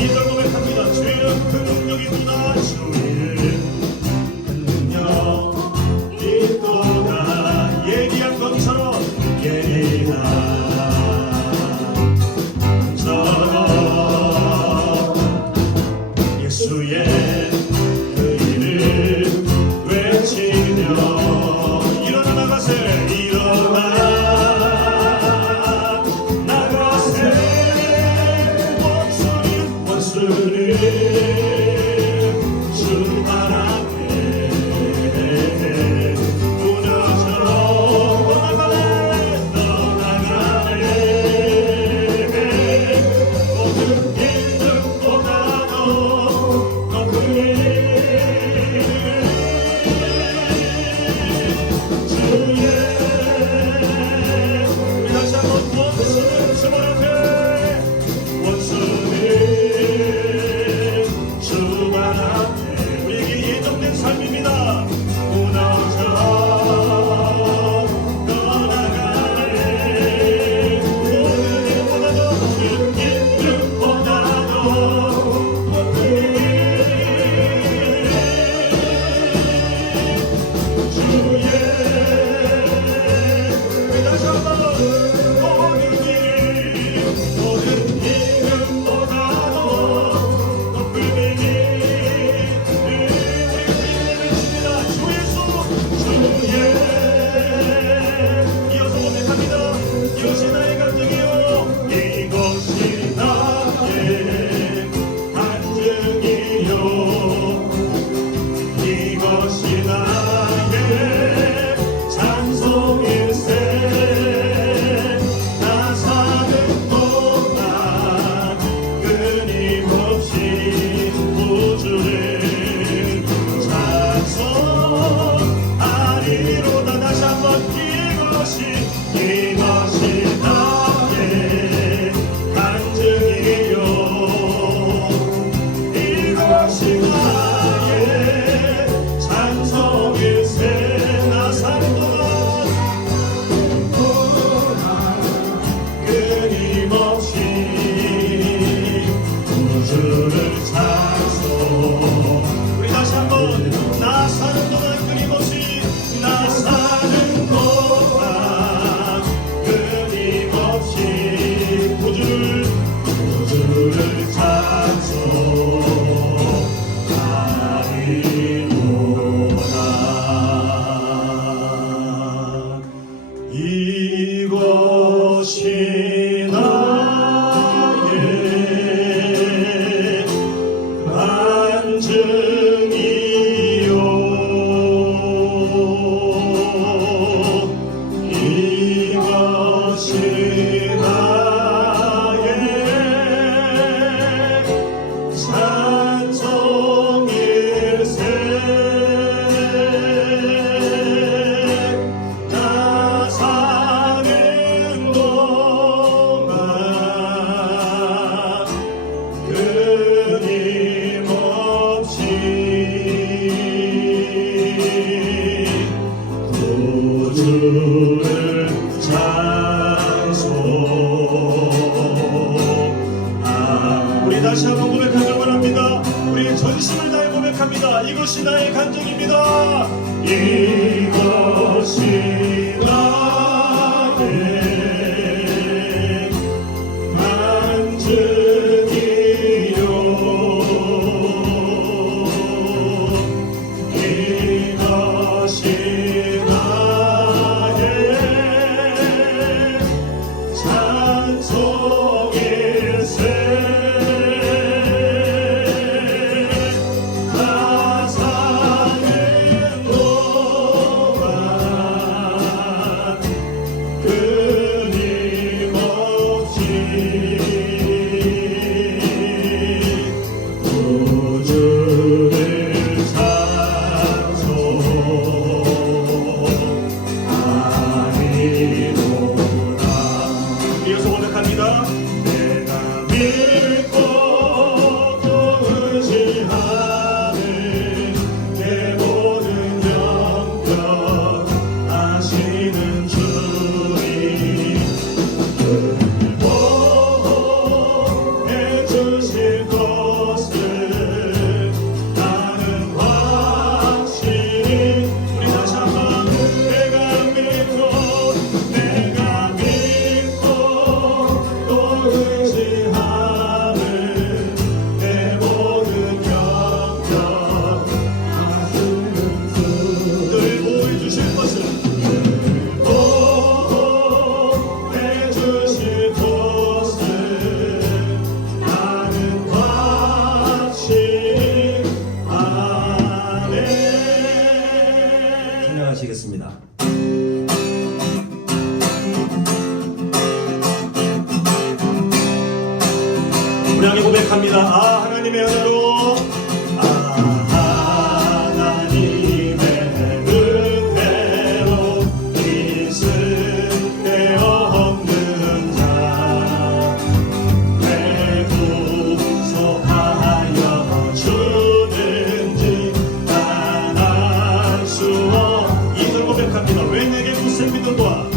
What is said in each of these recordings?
이절 고백합니다. 주의 그 능력이구나. 주의 능력이 또다. 예리한 것처럼 예리한 예수의 그 이름 외치며 일어나 나가세. 일어나 나가세. 원수는 주말 앞에 무너져 떠나가네. 모든 이름보다도 삶입니다. 무너져 떠나가네. 모든 일보다도 주의 다시 한번 모든 이름보다도 높은 이어서 고백합니다. 이것이 나의 간증이요. 이것이 나의 간증이요. 이것이 나의 찬송일세. 나 사는 동안 끊임없이 우주를 찬송하리로다. 다시 한번 이것이 나의 간증이요. 이것이 나의 찬송일세. 나 사는 동안 끊임없이 우주를 찬송. 우리 다시 한번 나 사는 동안 끊임없이 나 사는 동안 끊임없이 우주를 찬송하리로다. 이것이 나의 간증이요. 이것이 나의 찬송일세. 나 사는 동안 끊임없이 우주를 찬송하. 우리 다시 한번 고백하길 원합니다. 우리의 전심을 다해 고백합니다. 이것이 나의 간증입니다. 이것이 나의 간증이요. 이것이 나의 찬송일세. 나 사는 동안 고백합니다. 아 하나님의 은혜로 하나님의 은혜로 있을 데 없는 자 내 구속하여 주는지 난 알 수 없. 이들 고백합니다. 왜 내게 굳센 믿음과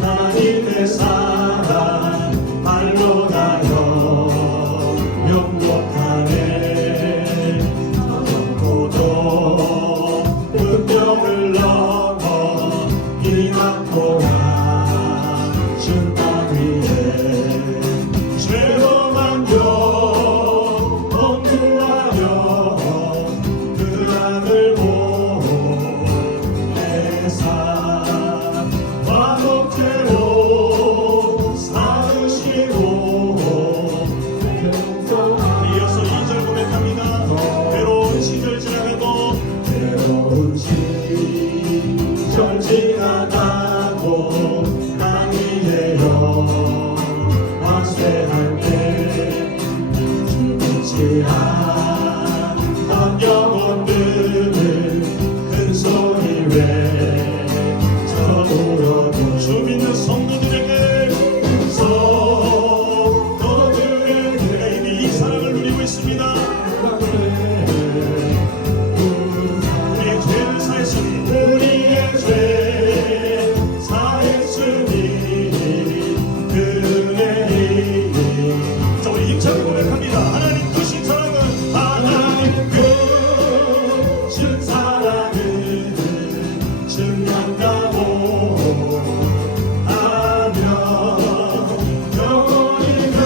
하나님의 사랑 발로 나여 명복하네. 고도 운명을 넘어 이만고 가준 땅 위에 죄로 만져 온구하여 그 아들 보내사 화목제로 사으시고. 이어서 2절 고백합니다. 괴로운 시절 지나가도 괴로운 시절 지나가도 땅 위에요 왕쇠할 때 죽지 않던 영혼들은 큰 소리 외쳐들어도 주 믿는 성도들에게 내가 이미 이 사랑을 누리고 있습니다. 우리의 죄를 사했으니 우리의 죄 사했으니 그 은혜이. 자, 우리 힘차게 고백합니다. 하나님 크신 사랑은 하나님 크신 사랑은 증명하고 하며 영원이면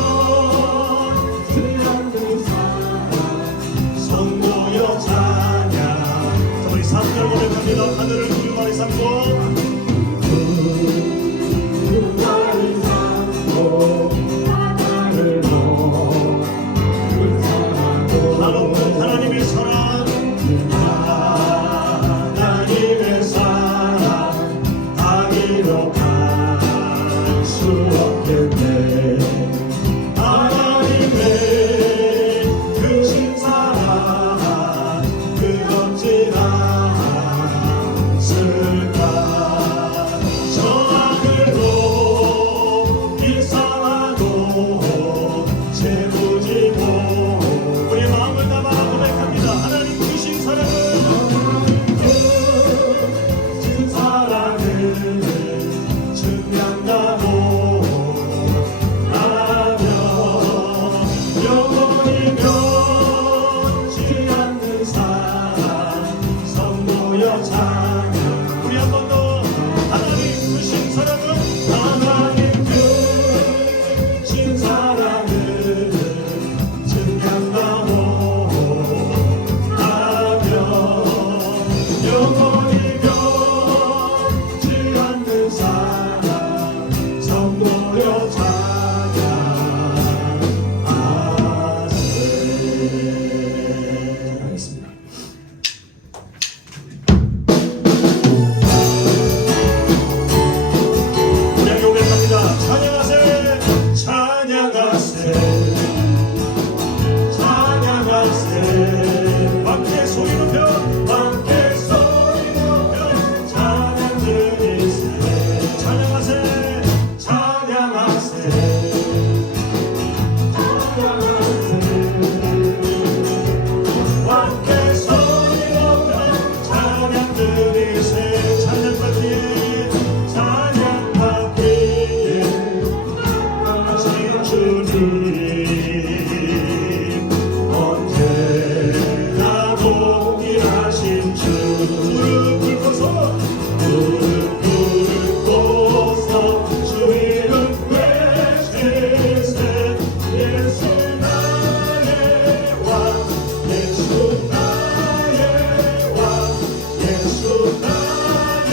승리하는 사랑 성도여 찬양. 자, 우리 3절 고백합니다. 하늘을 두루마리 삼고 두루마리 삼고 바다를 넘어 한없는 하나님의 사랑 하나님의 사랑 다 기록할 수 없겠네. 하나님 무릎 꿇고서 주 이름 외치세 예수 나의 왕 예수 나의 왕 예수 나의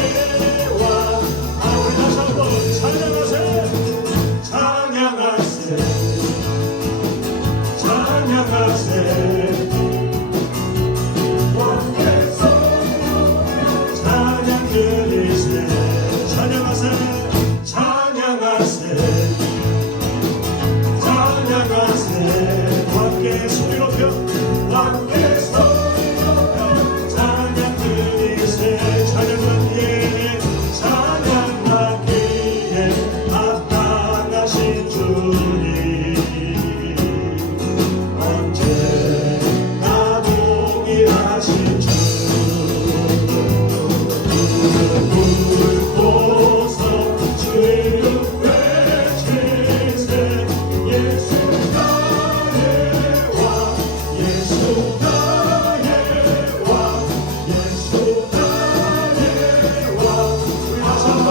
왕 우리 다시 한번 찬양하세 찬양하세 찬양하세 찬양 드리세 찬양하세 찬양하세 찬양하세 함께 소리 높여 함께 소리 높여 찬양 드리세 찬양하기에 찬양하기에 마땅하신 주님 언제나 동일하신 주 꿇고서 주 이름 외치세 예수 나의 왕 예수 나의 왕 예수 나의 왕 우리 다시 한번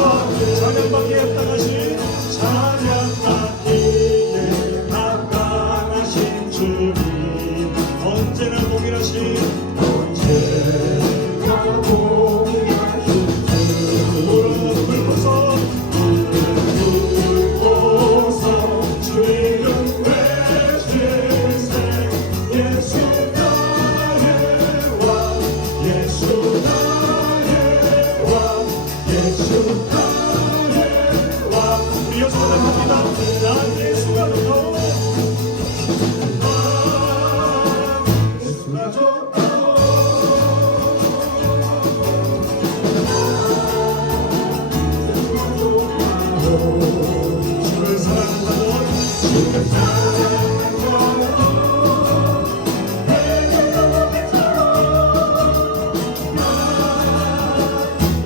찬양받기에 합당하신 찬양받기에 합당하신 주님 언제나 동일하신 언제나 동일하신 무릎 꿇고서 주 이름 외치세 예수 나의 왕 예수 나의 왕 예수 나의 왕 우리 여섯 번 합니다 난 예수가 좋다 예수가 좋다 주를 사랑하는 주를 사랑하는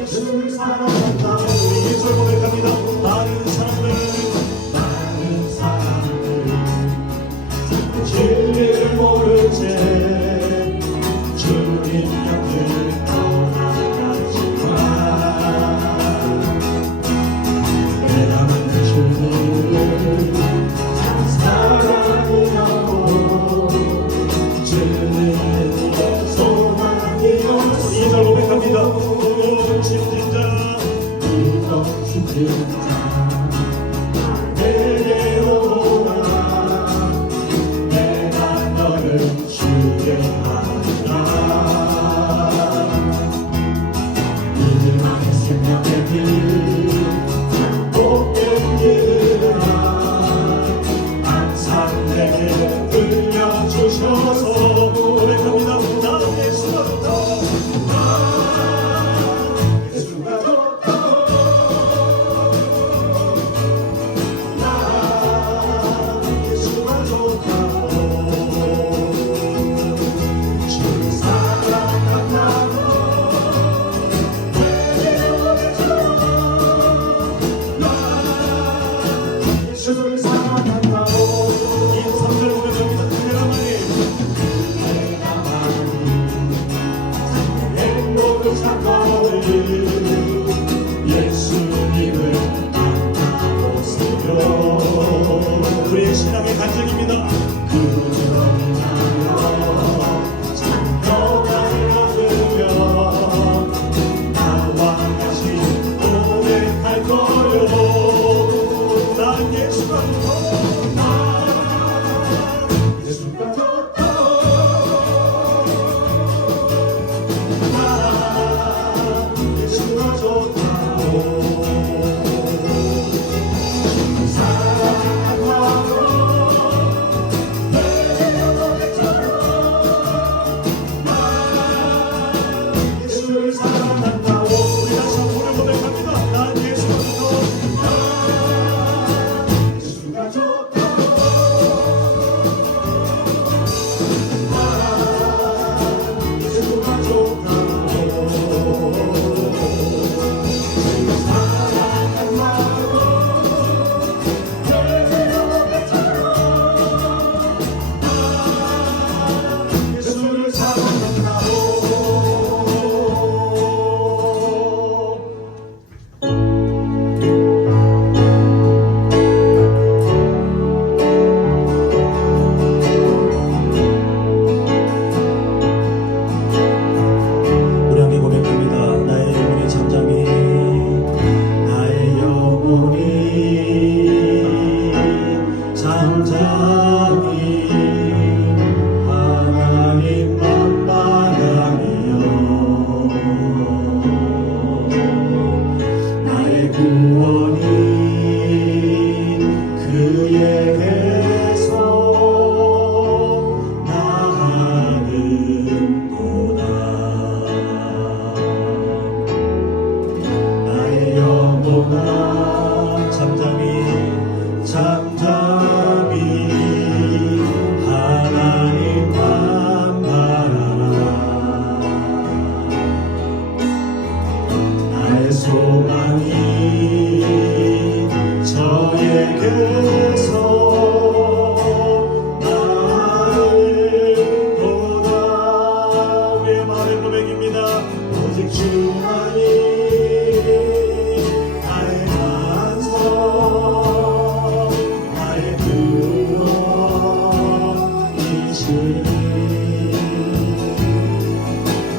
예수를 사랑한다 우리 예수를 고백합니다 많은 사람들 진리를 모르지 주님 곁을 떠나가지만 내담은 주님을 사랑이라고 주님의 소망이요 2절 고백합니다 무거운 짐진자 무거운 짐진자 내려오라 내가 너를 주게 하리라 믿음의 생명의 길 복된 길이라 항상 내게 들려주셔서 고백합니다 나 예수가 좋다 나 예수가 좋다 나 예수가 좋다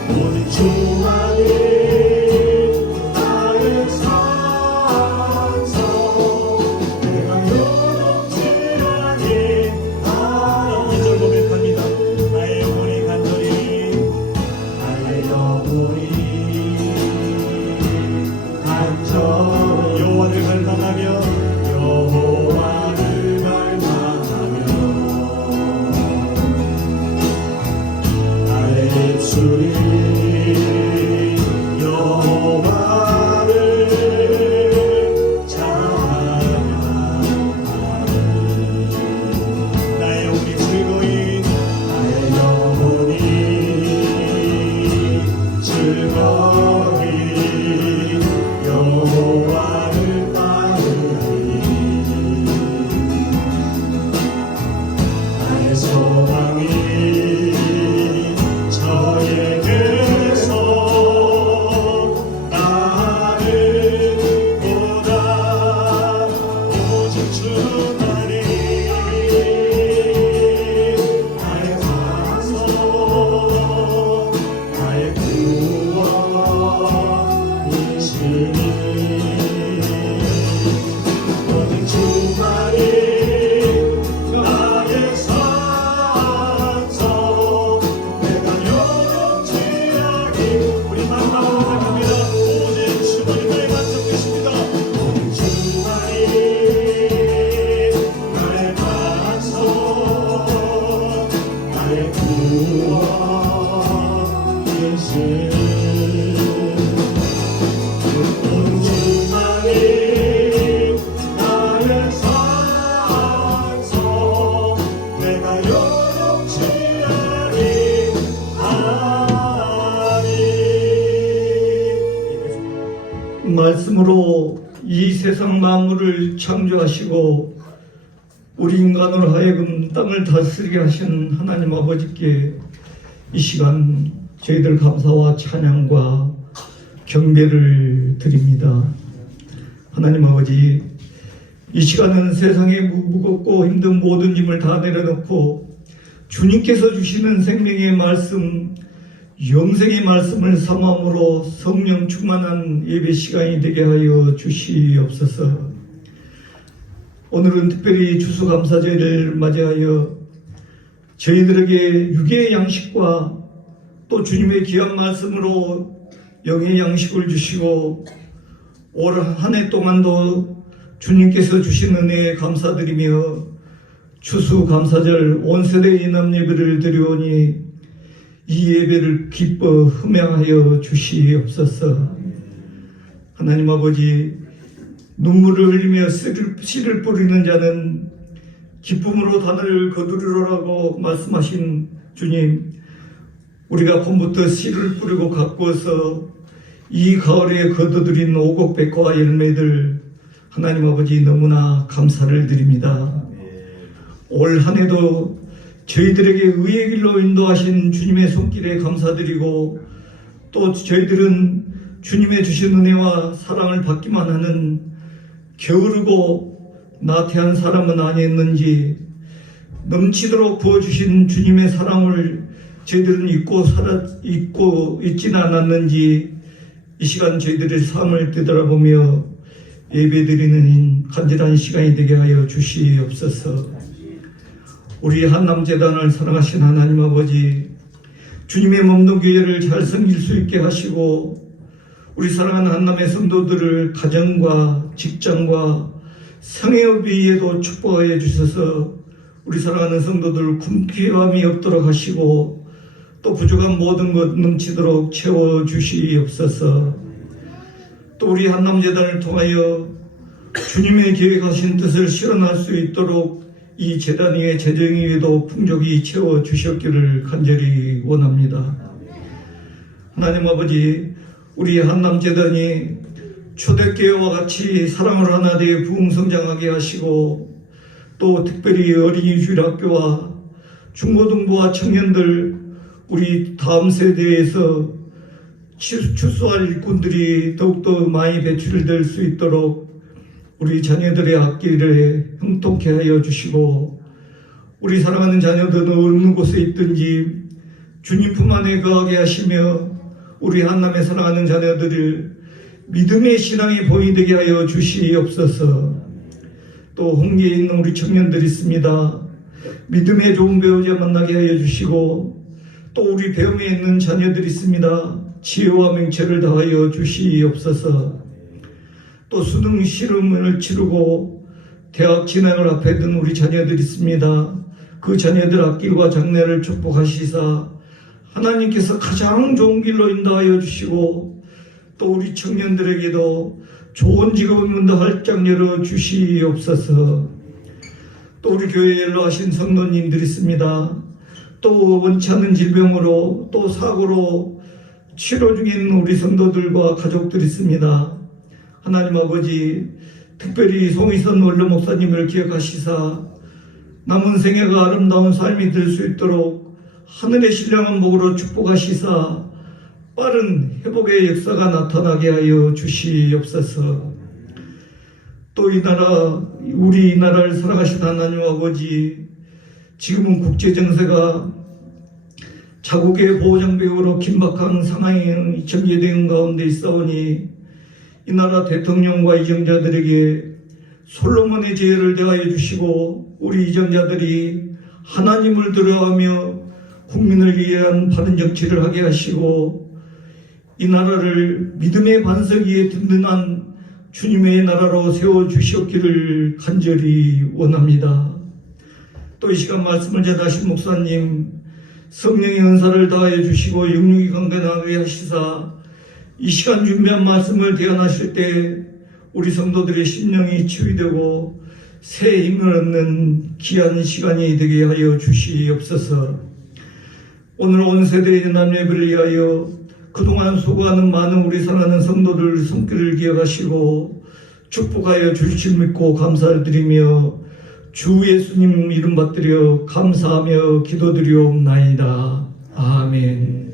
오직 주만이 나의 산성 내가 요동치 아니하리 2절 고백합니다. 나의 영혼이 간절히 나의 영혼이 간절히 여호와를 갈망하며 나의 입술이 여호와를 찬양하리 나의 영혼이 즐거이 여호와를 따르리 나의 소망이 저에게서 나를 보다 오직 주만이 나의 산성 나의 구원이시니 오직 주만이 나의 산성 내가 요동치 아니 우리 마지막으로 고백합니다. 오직 주만이 나의 간성 되십니다. 오직 주만이 나의 간성 나의 구원이시니 오직 주만이 나의 산성 내가 요동치 아니하리 말씀으로 이 세상 만물을 창조하시고 우리 인간으로 하여금 땅을 다스리게 하신 하나님 아버지께 이 시간 저희들 감사와 찬양과 경배를 드립니다. 하나님 아버지, 이 시간은 세상에 무겁고 힘든 모든 짐을 다 내려놓고 주님께서 주시는 생명의 말씀, 영생의 말씀을 삼함으로 성령 충만한 예배 시간이 되게 하여 주시옵소서. 오늘은 특별히 추수감사절을 맞이하여 저희들에게 육의 양식과 또 주님의 귀한 말씀으로 영의 양식을 주시고 올 한 해 동안도 주님께서 주신 은혜에 감사드리며 추수감사절 온 세대 인합 예배를 드려오니 이 예배를 기뻐 흠양하여 주시옵소서. 하나님 아버지, 눈물을 흘리며 씨를 뿌리는 자는 기쁨으로 단을 거두리라고 말씀하신 주님, 우리가 봄부터 씨를 뿌리고 가꾸어서 이 가을에 거둬들인 오곡백과 열매들 하나님 아버지 너무나 감사를 드립니다. 올 한 해도 저희들에게 의의 길로 인도하신 주님의 손길에 감사드리고 또 저희들은 주님의 주신 은혜와 사랑을 받기만 하는 게으르고 나태한 사람은 아니었는지 넘치도록 부어주신 주님의 사랑을 저희들은 잊고 있지는 않았는지 이 시간 저희들의 삶을 되돌아보며 예배드리는 간절한 시간이 되게 하여 주시옵소서. 우리 한남재단을 사랑하신 하나님 아버지, 주님의 몸동 교회를 잘 섬길 수 있게 하시고 우리 사랑하는 한남의 성도들을 가정과 직장과 성회의에도 축복하여 주셔서 우리 사랑하는 성도들 궁핍함이 없도록 하시고 또 부족한 모든 것 넘치도록 채워주시옵소서. 또 우리 한남재단을 통하여 주님의 계획하신 뜻을 실현할 수 있도록 이 재단 위에 재정 위에도 풍족히 채워주셨기를 간절히 원합니다. 하나님 아버지, 우리 한남재단이 초대교회와 같이 사랑으로 하나 되어 부흥성장하게 하시고 또 특별히 어린이 주일학교와 중고등부와 청년들 우리 다음 세대에서 추수할 일꾼들이 더욱더 많이 배출될 수 있도록 우리 자녀들의 앞길을 형통케 하여 주시고 우리 사랑하는 자녀들은 어느 곳에 있든지 주님 품 안에 거하게 하시며 우리 한남에 사랑하는 자녀들을 믿음의 신앙의 본이 되게 하여 주시옵소서. 또 홍계에 있는 우리 청년들이 있습니다. 믿음의 좋은 배우자 만나게 하여 주시고 또 우리 배움에 있는 자녀들이 있습니다. 지혜와 명철을 다하여 주시옵소서. 또 수능 시험을 치르고 대학 진학을 앞에 둔 우리 자녀들이 있습니다. 그 자녀들 앞길과 장래를 축복하시사 하나님께서 가장 좋은 길로 인도하여 주시고 또 우리 청년들에게도 좋은 직업을 문도 활짝 열어 주시옵소서. 또 우리 교회에 연락하신 성도님들이 있습니다. 또 원치 않는 질병으로 또 사고로 치료 중에 있는 우리 성도들과 가족들이 있습니다. 하나님 아버지, 특별히 송희선 원로 목사님을 기억하시사 남은 생애가 아름다운 삶이 될 수 있도록 하늘의 신령한 복으로 축복하시사 빠른 회복의 역사가 나타나게 하여 주시옵소서. 또 이 나라, 우리 이 나라를 사랑하신 하나님 아버지, 지금은 국제정세가 자국의 보호장벽으로 긴박한 상황이 전개되는 가운데 있사오니 이 나라 대통령과 이정자들에게 솔로몬의 지혜를 대하여 주시고 우리 이정자들이 하나님을 들어가며 국민을 위한 바른 정치를 하게 하시고 이 나라를 믿음의 반석 위에 든든한 주님의 나라로 세워주시옵기를 간절히 원합니다. 또 이 시간 말씀을 전하신 목사님 성령의 은사를 다하여 주시고 영육이 강건하게 하시사 이 시간 준비한 말씀을 대언하실 때 우리 성도들의 심령이 치유되고 새 힘을 얻는 귀한 시간이 되게 하여 주시옵소서. 오늘 온 세대의 연합 예배를 위하여 그동안 수고하는 많은 우리 사랑하는 성도들 손길을 기억하시고 축복하여 주실 믿고 감사를 드리며 주 예수님 이름 받들여 감사하며 기도드리옵나이다. 아멘.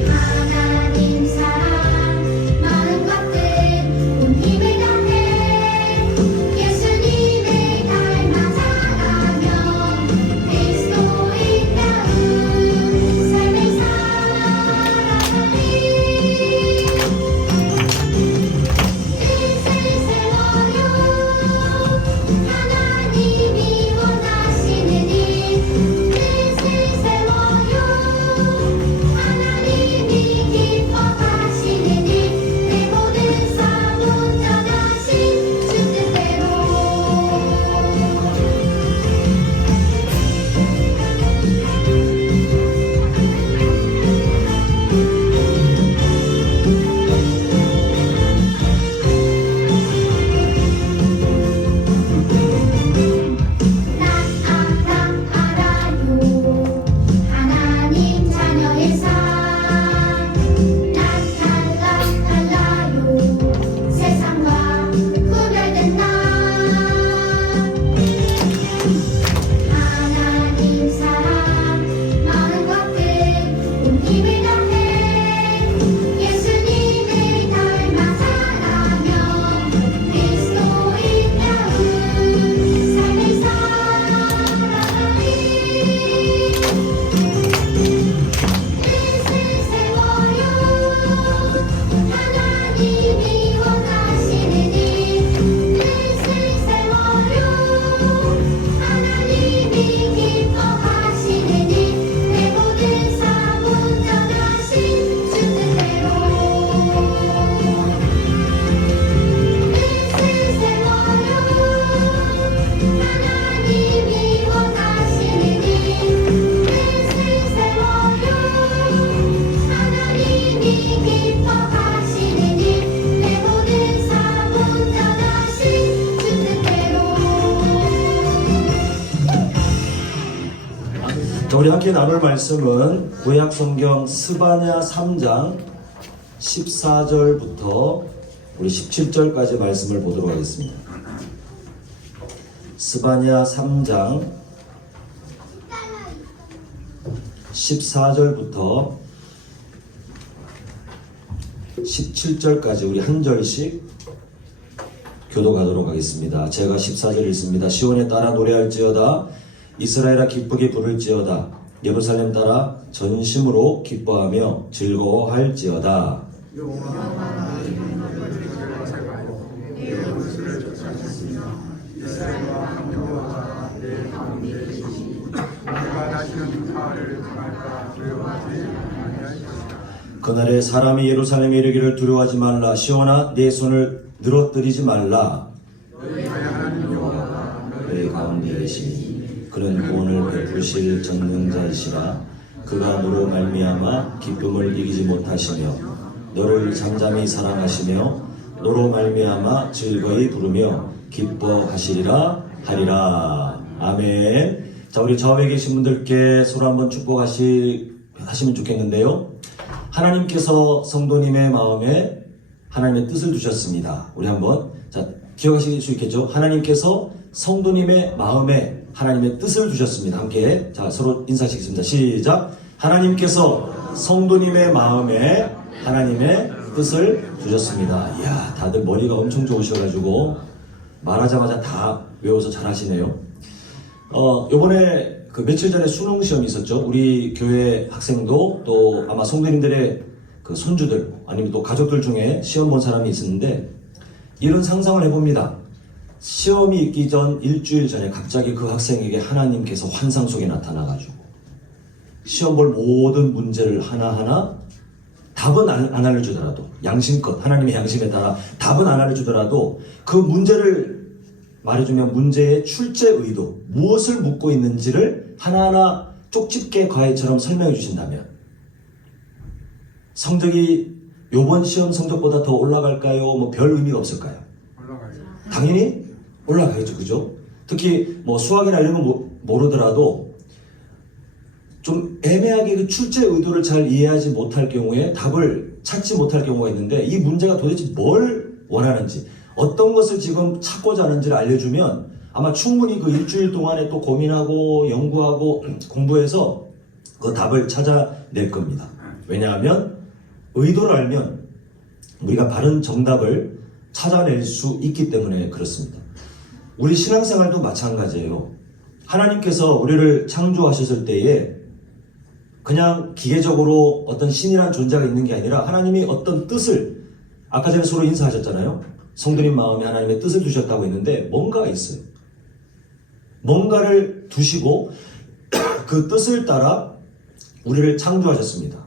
하나님 사랑 자, 우리 함께 나눌 말씀은 구약 성경 스바냐 3장 14절부터 우리 17절까지 말씀을 보도록 하겠습니다. 스바냐 3장 14절부터 17절까지 우리 한 절씩 교도가도록 하겠습니다. 제가 14절 읽습니다. 시온에 따라 노래할지어다, 이스라엘아 기쁘게 부를지어다, 예루살렘 따라 전심으로 기뻐하며 즐거워할지어다. 그날에 사람이 예루살렘에 이르기를 두려워하지 말라. 시온아 내 손을 늘어뜨리지 말라. 너희 가운데 계시니 그는 구원을 베푸실 전능자이시라. 그가 너로 말미암아 기쁨을 이기지 못하시며 너를 잠잠히 사랑하시며 너로 말미암아 즐거이 부르며 기뻐하시리라 하리라. 아멘. 자, 우리 좌우에 계신 분들께 서로 한번 축복하시면 좋겠는데요. 하나님께서 성도님의 마음에 하나님의 뜻을 두셨습니다. 우리 한번 기억하실 수 있겠죠? 하나님께서 성도님의 마음에 하나님의 뜻을 두셨습니다. 함께 서로 인사하시겠습니다. 시작. 하나님께서 성도님의 마음에 하나님의 뜻을 두셨습니다. 이야, 다들 머리가 엄청 좋으셔가지고 말하자마자 다 외워서 잘하시네요. 요번에 그 며칠 전에 수능 시험이 있었죠. 우리 교회 학생도 또 아마 성도님들의 그 손주들 아니면 또 가족들 중에 시험 본 사람이 있었는데, 이런 상상을 해봅니다. 시험이 있기 전 일주일 전에 갑자기 그 학생에게 하나님께서 환상 속에 나타나가지고 시험 볼 모든 문제를 하나하나 답은 안 알려주더라도 양심껏 하나님의 양심에 따라 답은 안 알려주더라도 그 문제를 말해주면 문제의 출제 의도, 무엇을 묻고 있는지를 하나하나 쪽집게 과외처럼 설명해 주신다면 성적이 요번 시험 성적보다 더 올라갈까요? 뭐 별 의미가 없을까요? 올라가요. 당연히 올라가겠죠, 그죠? 특히 뭐 수학이나 이런 거 모르더라도 좀 애매하게 그 출제 의도를 잘 이해하지 못할 경우에 답을 찾지 못할 경우가 있는데, 이 문제가 도대체 뭘 원하는지, 어떤 것을 지금 찾고자 하는지를 알려주면 아마 충분히 그 일주일 동안에 또 고민하고 연구하고 공부해서 그 답을 찾아낼 겁니다. 왜냐하면 의도를 알면 우리가 바른 정답을 찾아낼 수 있기 때문에 그렇습니다. 우리 신앙생활도 마찬가지예요. 하나님께서 우리를 창조하셨을 때에 그냥 기계적으로 어떤 신이란 존재가 있는 게 아니라 하나님이 어떤 뜻을, 아까 전에 서로 인사하셨잖아요. 성도님 마음에 하나님의 뜻을 두셨다고 했는데 뭔가가 있어요. 뭔가를 두시고 그 뜻을 따라 우리를 창조하셨습니다.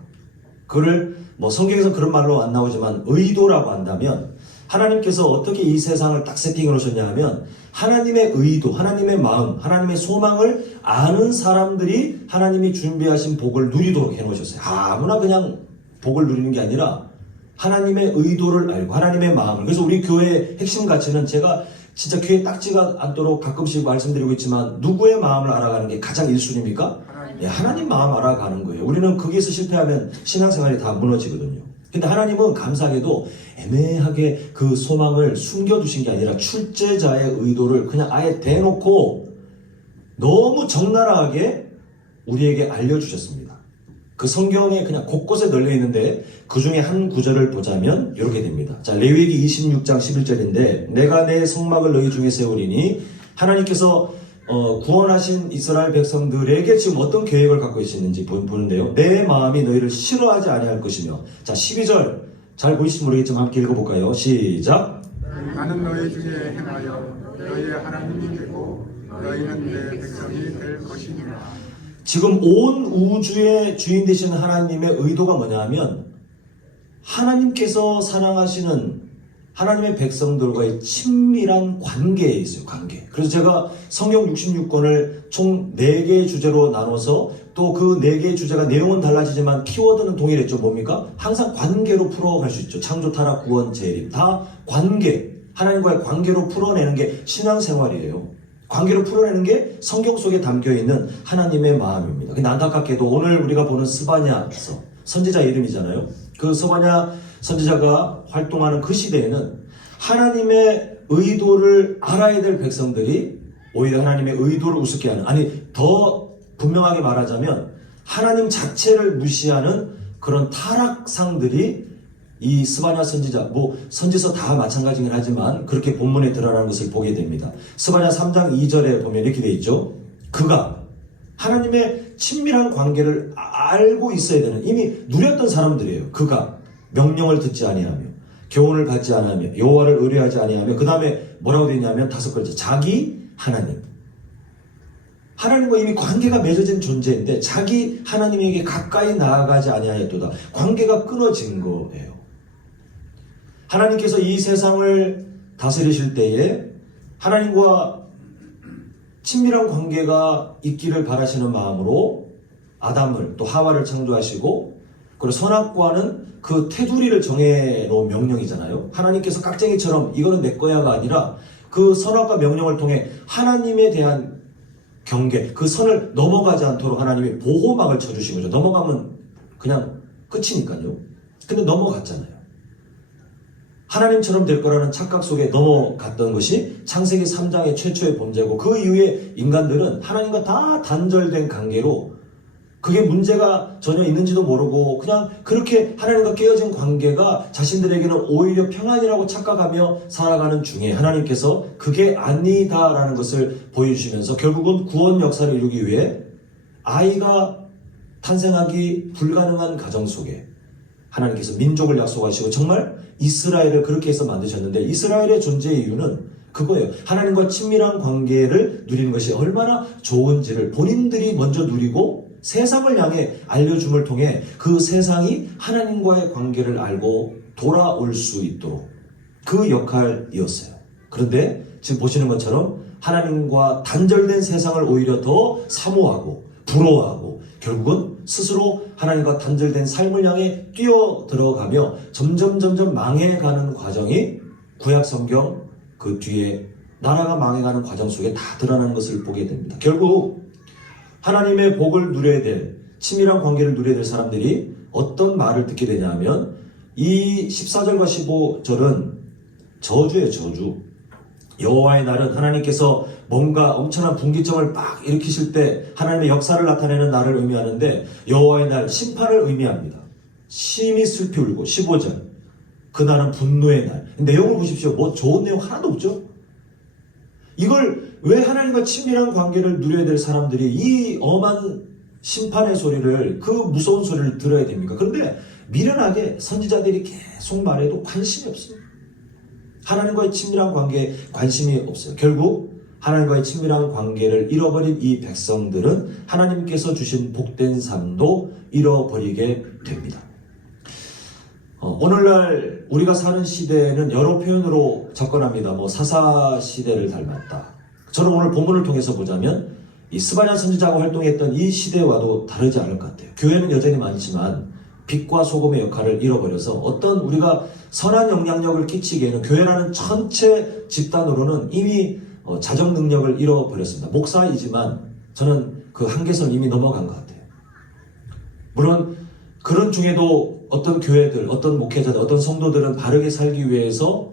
그를 뭐 성경에서 그런 말로 안 나오지만 의도라고 한다면, 하나님께서 어떻게 이 세상을 딱 세팅해 놓으셨냐 하면 하나님의 의도, 하나님의 마음, 하나님의 소망을 아는 사람들이 하나님이 준비하신 복을 누리도록 해 놓으셨어요. 아무나 그냥 복을 누리는 게 아니라 하나님의 의도를 알고 하나님의 마음을. 그래서 우리 교회의 핵심 가치는, 제가 진짜 귀에 딱지가 않도록 가끔씩 말씀드리고 있지만, 누구의 마음을 알아가는 게 가장 1순위입니까? 하나님 마음 알아가는 거예요. 우리는 거기에서 실패하면 신앙생활이 다 무너지거든요. 근데 하나님은 감사하게도 애매하게 그 소망을 숨겨두신 게 아니라 출제자의 의도를 그냥 아예 대놓고 너무 적나라하게 우리에게 알려주셨습니다. 그 성경에 그냥 곳곳에 널려 있는데 그 중에 한 구절을 보자면 이렇게 됩니다. 자, 레위기 26장 11절인데, 내가 내 성막을 너희 중에 세우리니, 하나님께서 구원하신 이스라엘 백성들에게 지금 어떤 계획을 갖고 계시는지 보는데요. 내 마음이 너희를 싫어하지 아니할 것이며. 자, 12절 잘 보이실지 모르겠지만 함께 읽어볼까요? 시작. 나는 너희 중에 행하여 너희의 하나님이 되고 너희는 내 백성이 될 것이니라. 지금 온 우주의 주인 되시는 하나님의 의도가 뭐냐면, 하나님께서 사랑하시는 하나님의 백성들과의 친밀한 관계에 있어요. 관계. 그래서 제가 성경 66권을 총 4개의 주제로 나눠서, 또 그 4개의 주제가 내용은 달라지지만 키워드는 동일했죠. 뭡니까? 항상 관계로 풀어갈 수 있죠. 창조, 타락, 구원, 재림. 다 관계. 하나님과의 관계로 풀어내는 게 신앙생활이에요. 관계를 풀어내는 게 성경 속에 담겨있는 하나님의 마음입니다. 근데 안타깝게도 오늘 우리가 보는 스바냐서, 선지자 이름이잖아요. 그 스바냐 선지자가 활동하는 그 시대에는 하나님의 의도를 알아야 될 백성들이 오히려 하나님의 의도를 우습게 하는, 아니 더 분명하게 말하자면 하나님 자체를 무시하는 그런 타락상들이 이 스바냐 선지자, 뭐 선지서 다 마찬가지긴 하지만 그렇게 본문에 드러나는 것을 보게 됩니다. 스바냐 3장 2절에 보면 이렇게 되어 있죠. 그가 하나님의 친밀한 관계를 알고 있어야 되는, 이미 누렸던 사람들이에요. 그가 명령을 듣지 아니하며 교훈을 받지 아니하며 여호와를 의뢰하지 아니하며, 그 다음에 뭐라고 되어 있냐면 5글자, 자기 하나님. 하나님과 이미 관계가 맺어진 존재인데 자기 하나님에게 가까이 나아가지 아니하였도다. 관계가 끊어진 거예요. 하나님께서 이 세상을 다스리실 때에 하나님과 친밀한 관계가 있기를 바라시는 마음으로 아담을 또 하와를 창조하시고, 그리고 선악과는 그 테두리를 정해놓은 명령이잖아요. 하나님께서 깍쟁이처럼 이거는 내 거야가 아니라 그 선악과 명령을 통해 하나님에 대한 경계, 그 선을 넘어가지 않도록 하나님이 보호막을 쳐주신 거죠. 넘어가면 그냥 끝이니까요. 근데 넘어갔잖아요. 하나님처럼 될 거라는 착각 속에 넘어갔던 것이 창세기 3장의 최초의 범죄고, 그 이후에 인간들은 하나님과 다 단절된 관계로, 그게 문제가 전혀 있는지도 모르고 그냥 그렇게 하나님과 깨어진 관계가 자신들에게는 오히려 평안이라고 착각하며 살아가는 중에 하나님께서 그게 아니다라는 것을 보여주시면서 결국은 구원 역사를 이루기 위해 아이가 탄생하기 불가능한 가정 속에 하나님께서 민족을 약속하시고 정말 이스라엘을 그렇게 해서 만드셨는데, 이스라엘의 존재의 이유는 그거예요. 하나님과 친밀한 관계를 누리는 것이 얼마나 좋은지를 본인들이 먼저 누리고 세상을 향해 알려줌을 통해 그 세상이 하나님과의 관계를 알고 돌아올 수 있도록 그 역할이었어요. 그런데 지금 보시는 것처럼 하나님과 단절된 세상을 오히려 더 사모하고 부러워하고 결국은 스스로 하나님과 단절된 삶을 향해 뛰어들어가며 점점 망해가는 과정이 구약 성경 그 뒤에 나라가 망해가는 과정 속에 다 드러나는 것을 보게 됩니다. 결국 하나님의 복을 누려야 될, 친밀한 관계를 누려야 될 사람들이 어떤 말을 듣게 되냐 하면 이 14절과 15절은 저주예요. 저주. 여호와의 날은 하나님께서 뭔가 엄청난 분기점을 막 일으키실 때 하나님의 역사를 나타내는 날을 의미하는데, 여호와의 날, 심판을 의미합니다. 심히 슬피 울고. 15절, 그날은 분노의 날. 내용을 보십시오. 뭐 좋은 내용 하나도 없죠. 이걸 왜 하나님과 친밀한 관계를 누려야 될 사람들이 이 엄한 심판의 소리를, 그 무서운 소리를 들어야 됩니까? 그런데 미련하게 선지자들이 계속 말해도 관심이 없어요. 하나님과의 친밀한 관계에 관심이 없어요. 결국 하나님과의 친밀한 관계를 잃어버린 이 백성들은 하나님께서 주신 복된 삶도 잃어버리게 됩니다. 오늘날 우리가 사는 시대는 여러 표현으로 접근합니다. 뭐 사사시대를 닮았다. 저는 오늘 본문을 통해서 보자면 이 스바냐 선지자가 활동했던 이 시대와도 다르지 않을 것 같아요. 교회는 여전히 많지만 빛과 소금의 역할을 잃어버려서 어떤 우리가 선한 영향력을 끼치기에는 교회라는 전체 집단으로는 이미 자정 능력을 잃어버렸습니다. 목사이지만 저는 그 한계선 이미 넘어간 것 같아요. 물론 그런 중에도 어떤 교회들, 어떤 목회자들, 어떤 성도들은 바르게 살기 위해서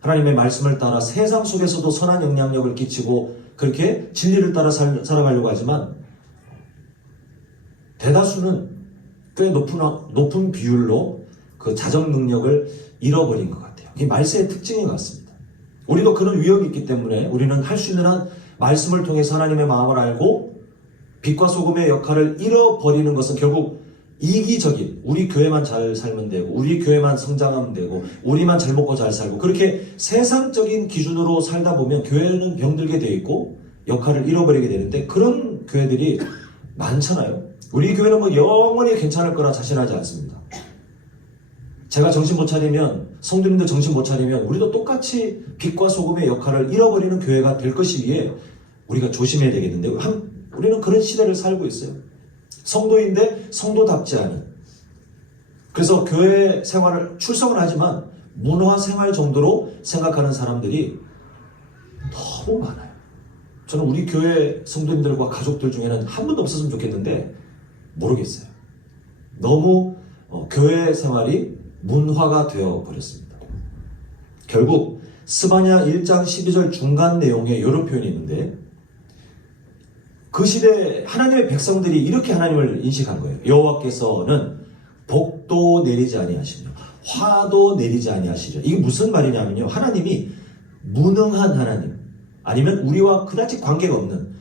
하나님의 말씀을 따라 세상 속에서도 선한 영향력을 끼치고 그렇게 진리를 따라 살아가려고 하지만 대다수는 꽤 높은 비율로 그 자정 능력을 잃어버린 것 같아요. 이게 말세의 특징인 것 같습니다. 우리도 그런 위험이 있기 때문에 우리는 할 수 있는 한 말씀을 통해서 하나님의 마음을 알고 빛과 소금의 역할을 잃어버리는 것은 결국 이기적인, 우리 교회만 잘 살면 되고 우리 교회만 성장하면 되고 우리만 잘 먹고 잘 살고 그렇게 세상적인 기준으로 살다 보면 교회는 병들게 돼 있고 역할을 잃어버리게 되는데, 그런 교회들이 많잖아요. 우리 교회는 뭐 영원히 괜찮을 거라 자신하지 않습니다. 제가 정신 못 차리면, 성도님들 정신 못 차리면 우리도 똑같이 빛과 소금의 역할을 잃어버리는 교회가 될 것이기에 우리가 조심해야 되겠는데, 우리는 그런 시대를 살고 있어요. 성도인데 성도답지 않은, 그래서 교회 생활을 출석을 하지만 문화 생활 정도로 생각하는 사람들이 너무 많아요. 저는 우리 교회 성도님들과 가족들 중에는 한 분도 없었으면 좋겠는데 모르겠어요. 너무 교회 생활이 문화가 되어 버렸습니다. 결국 스바냐 1장 12절 중간 내용에 이런 표현이 있는데, 그 시대 하나님의 백성들이 이렇게 하나님을 인식한 거예요. 여호와께서는 복도 내리지 아니하시며 화도 내리지 아니하시죠. 이게 무슨 말이냐면요, 하나님이 무능한 하나님, 아니면 우리와 그다지 관계가 없는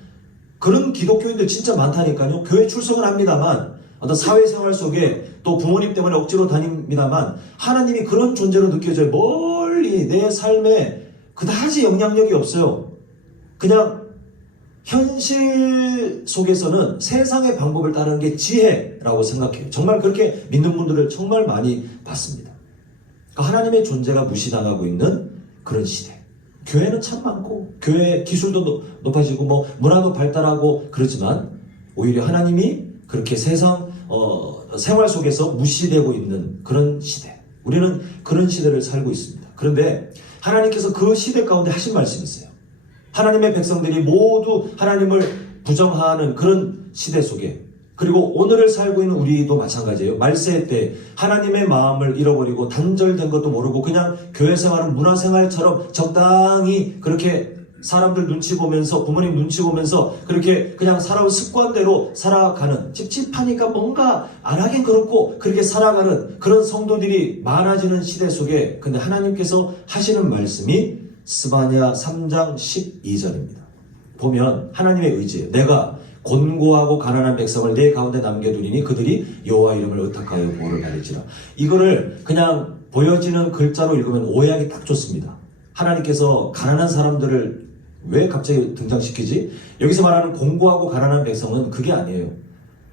그런 기독교인들 진짜 많다니까요. 교회 출석은 합니다만, 어떤 사회생활 속에 또 부모님 때문에 억지로 다닙니다만 하나님이 그런 존재로 느껴져요. 멀리 내 삶에 그다지 영향력이 없어요. 그냥 현실 속에서는 세상의 방법을 따르는 게 지혜라고 생각해요. 정말 그렇게 믿는 분들을 정말 많이 봤습니다. 그러니까 하나님의 존재가 무시당하고 있는 그런 시대. 교회는 참 많고 교회 기술도 높아지고 뭐 문화도 발달하고 그렇지만 오히려 하나님이 그렇게 세상 생활 속에서 무시되고 있는 그런 시대. 우리는 그런 시대를 살고 있습니다. 그런데 하나님께서 그 시대 가운데 하신 말씀이 있어요. 하나님의 백성들이 모두 하나님을 부정하는 그런 시대 속에, 그리고 오늘을 살고 있는 우리도 마찬가지예요. 말세 때 하나님의 마음을 잃어버리고 단절된 것도 모르고 그냥 교회 생활은 문화 생활처럼 적당히 그렇게 사람들 눈치 보면서, 부모님 눈치 보면서 그렇게 그냥 살아온 습관대로 살아가는, 찝찝하니까 뭔가 안 하긴 그렇고 그렇게 살아가는 그런 성도들이 많아지는 시대 속에, 근데 하나님께서 하시는 말씀이 스바냐 3장 12절입니다. 보면 하나님의 의지예요. 내가 곤고하고 가난한 백성을 내 가운데 남겨두리니 그들이 여호와 이름을 의탁하여 보호를 받을지라. 이거를 그냥 보여지는 글자로 읽으면 오해하기 딱 좋습니다. 하나님께서 가난한 사람들을 왜 갑자기 등장시키지? 여기서 말하는 곤고하고 가난한 백성은 그게 아니에요.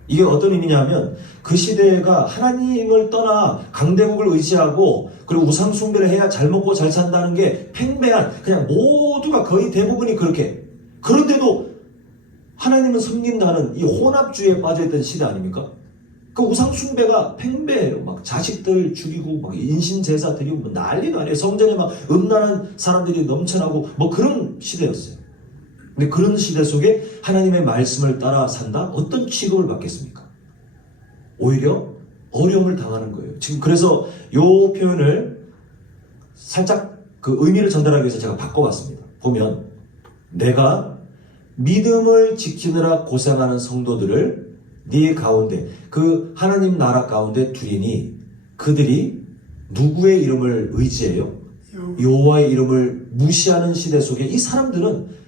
이게 어떤 의미냐면, 그 시대가 하나님을 떠나 강대국을 의지하고 그리고 우상 숭배를 해야 잘 먹고 잘 산다는 게 팽배한, 그냥 모두가 거의 대부분이 그렇게, 그런데도 하나님은 섬긴다는 이 혼합주의에 빠져있던 시대 아닙니까? 그 우상 숭배가 팽배해요. 막 자식들 죽이고 막 인신 제사 드리고 뭐 난리도 아니에요. 성전에 막 음란한 사람들이 넘쳐나고 뭐 그런 시대였어요. 근데 그런 시대 속에 하나님의 말씀을 따라 산다? 어떤 취급을 받겠습니까? 오히려 어려움을 당하는 거예요. 지금 그래서 이 표현을 살짝 그 의미를 전달하기 위해서 제가 바꿔봤습니다. 보면, 내가 믿음을 지키느라 고생하는 성도들을 네 가운데, 그 하나님 나라 가운데 두리니 그들이 누구의 이름을 의지해요? 여호와의 이름을 무시하는 시대 속에 이 사람들은